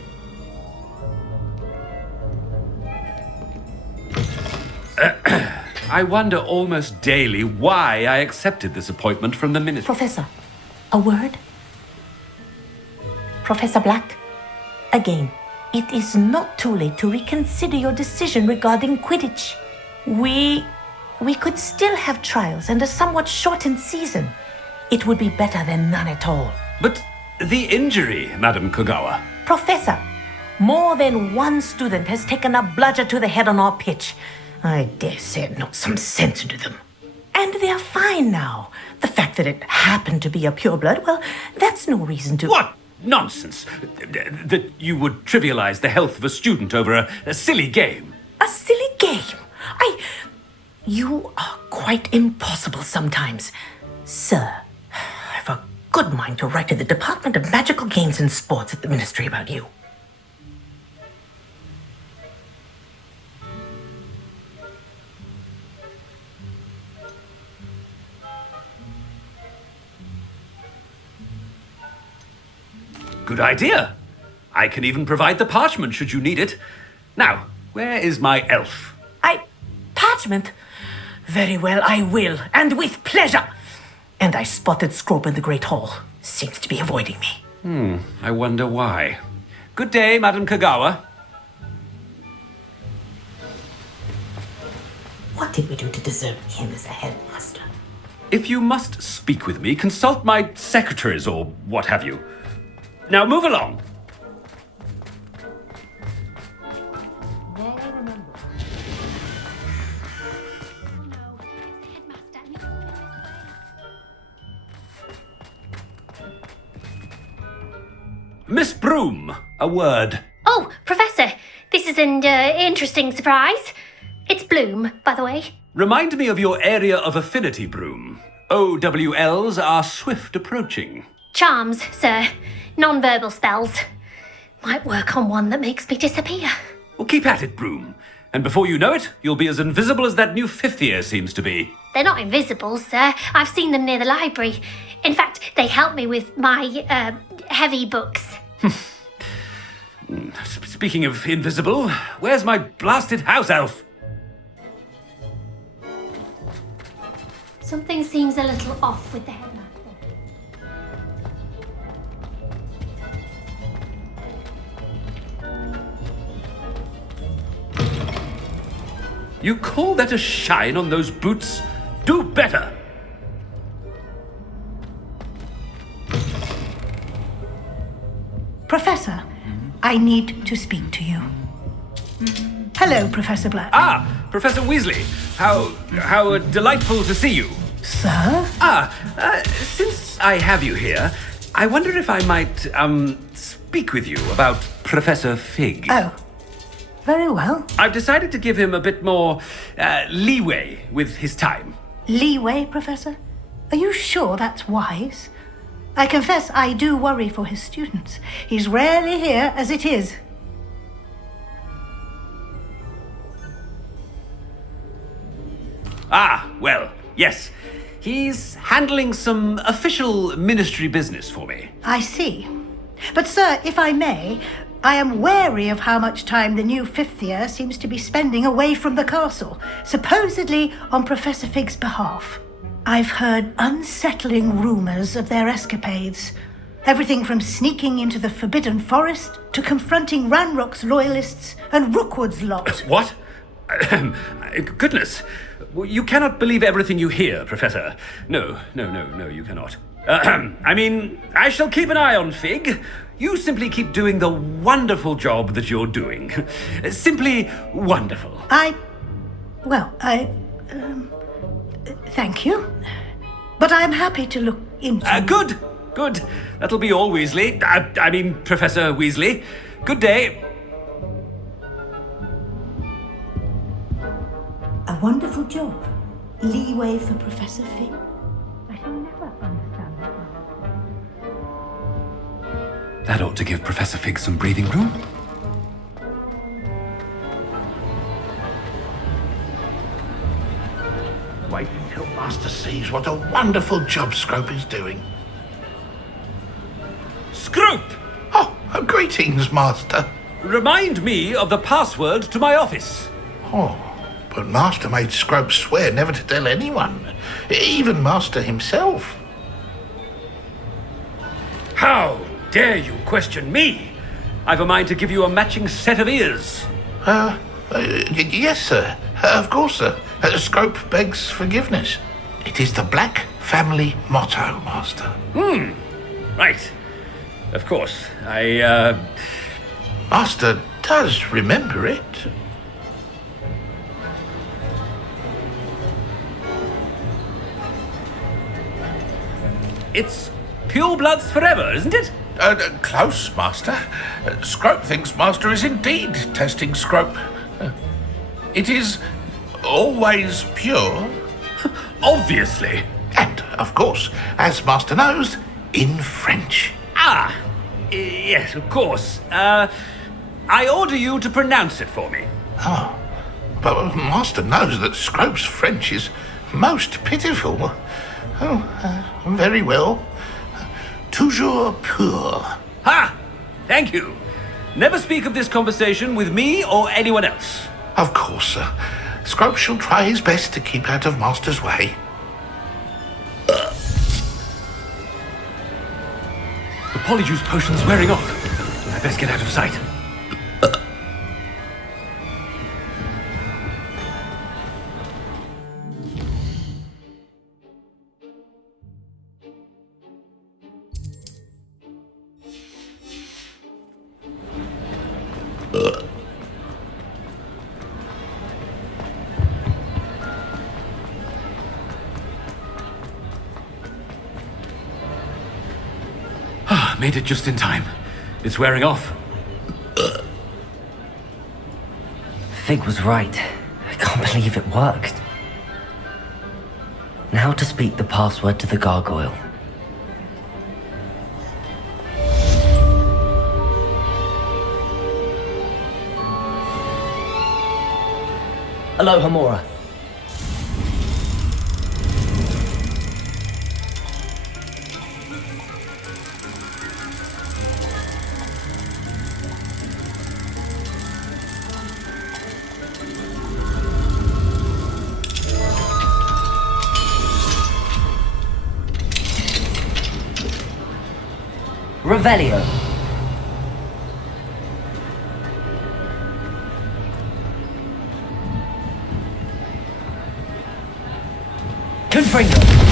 I wonder almost daily why I accepted this appointment from the ministry. Professor, a word? Professor Black, again, it is not too late to reconsider your decision regarding Quidditch. We could still have trials and a somewhat shortened season. It would be better than none at all. But the injury, Madam Kogawa. Professor, more than one student has taken a bludger to the head on our pitch. I dare say it knocked some sense into them. And they're fine now. The fact that it happened to be a pureblood, well, that's no reason to... What nonsense! That you would trivialize the health of a student over a silly game. A silly game? You are quite impossible sometimes. Sir, I've a good mind to write to the Department of Magical Games and Sports at the Ministry about you. Good idea. I can even provide the parchment should you need it. Now, where is my elf? Parchment? Very well, I will, and with pleasure. And I spotted Scrope in the Great Hall. Seems to be avoiding me. I wonder why. Good day, Madam Kogawa. What did we do to deserve him as a headmaster? If you must speak with me, consult my secretaries or what have you. Now move along. Miss Broom, a word. Oh, Professor, this is an interesting surprise. It's Bloom, by the way. Remind me of your area of affinity, Broom. OWLs are swift approaching. Charms, sir. Non-verbal spells. Might work on one that makes me disappear. Well, keep at it, Broom. And before you know it, you'll be as invisible as that new fifth year seems to be. They're not invisible, sir. I've seen them near the library. In fact, they help me with my, heavy books. Speaking of invisible, where's my blasted house elf? Something seems a little off with the headmaster. You call that a shine on those boots? Do better! Professor, I need to speak to you. Hello, Professor Black. Ah, Professor Weasley. How delightful to see you. Sir? Since I have you here, I wonder if I might, speak with you about Professor Fig. Oh, very well. I've decided to give him a bit more, leeway with his time. Leeway, Professor? Are you sure that's wise? I confess I do worry for his students. He's rarely here as it is. Ah, well, yes. He's handling some official ministry business for me. I see. But, sir, if I may, I am wary of how much time the new fifth year seems to be spending away from the castle, supposedly on Professor Fig's behalf. I've heard unsettling rumors of their escapades. Everything from sneaking into the Forbidden Forest to confronting Ranrock's loyalists and Rookwood's lot. What? Goodness. You cannot believe everything you hear, Professor. No, you cannot. I mean, I shall keep an eye on Fig. You simply keep doing the wonderful job that you're doing. Simply wonderful. Thank you. But I'm happy to look into... Good. That'll be all, Weasley. I mean, Professor Weasley. Good day. A wonderful job. Leeway for Professor Fig. I shall never understand that. That ought to give Professor Fig some breathing room. Wait until Master sees what a wonderful job Scrope is doing. Scrope! Oh, greetings, Master. Remind me of the password to my office. Oh, but Master made Scrope swear never to tell anyone, even Master himself. How dare you question me? I've a mind to give you a matching set of ears. Yes, sir. Of course, sir. Scrope begs forgiveness. It is the Black family motto, Master. Right. Of course. Master does remember it. It's pure bloods forever, isn't it? Close, Master. Scrope thinks Master is indeed testing Scrope. It is always pure. Obviously. And, of course, as Master knows, in French. Yes, of course. I order you to pronounce it for me. Oh, but Master knows that Scrope's French is most pitiful. Very well. Toujours pur. Ha! Thank you. Never speak of this conversation with me or anyone else. Of course, sir. Scrope shall try his best to keep out of Master's way. The Polyjuice potion's wearing off. I best get out of sight. Made it just in time. It's wearing off. Fig was right. I can't believe it worked. Now to speak the password to the gargoyle. Hello, Hamora. Revelio. Confringo.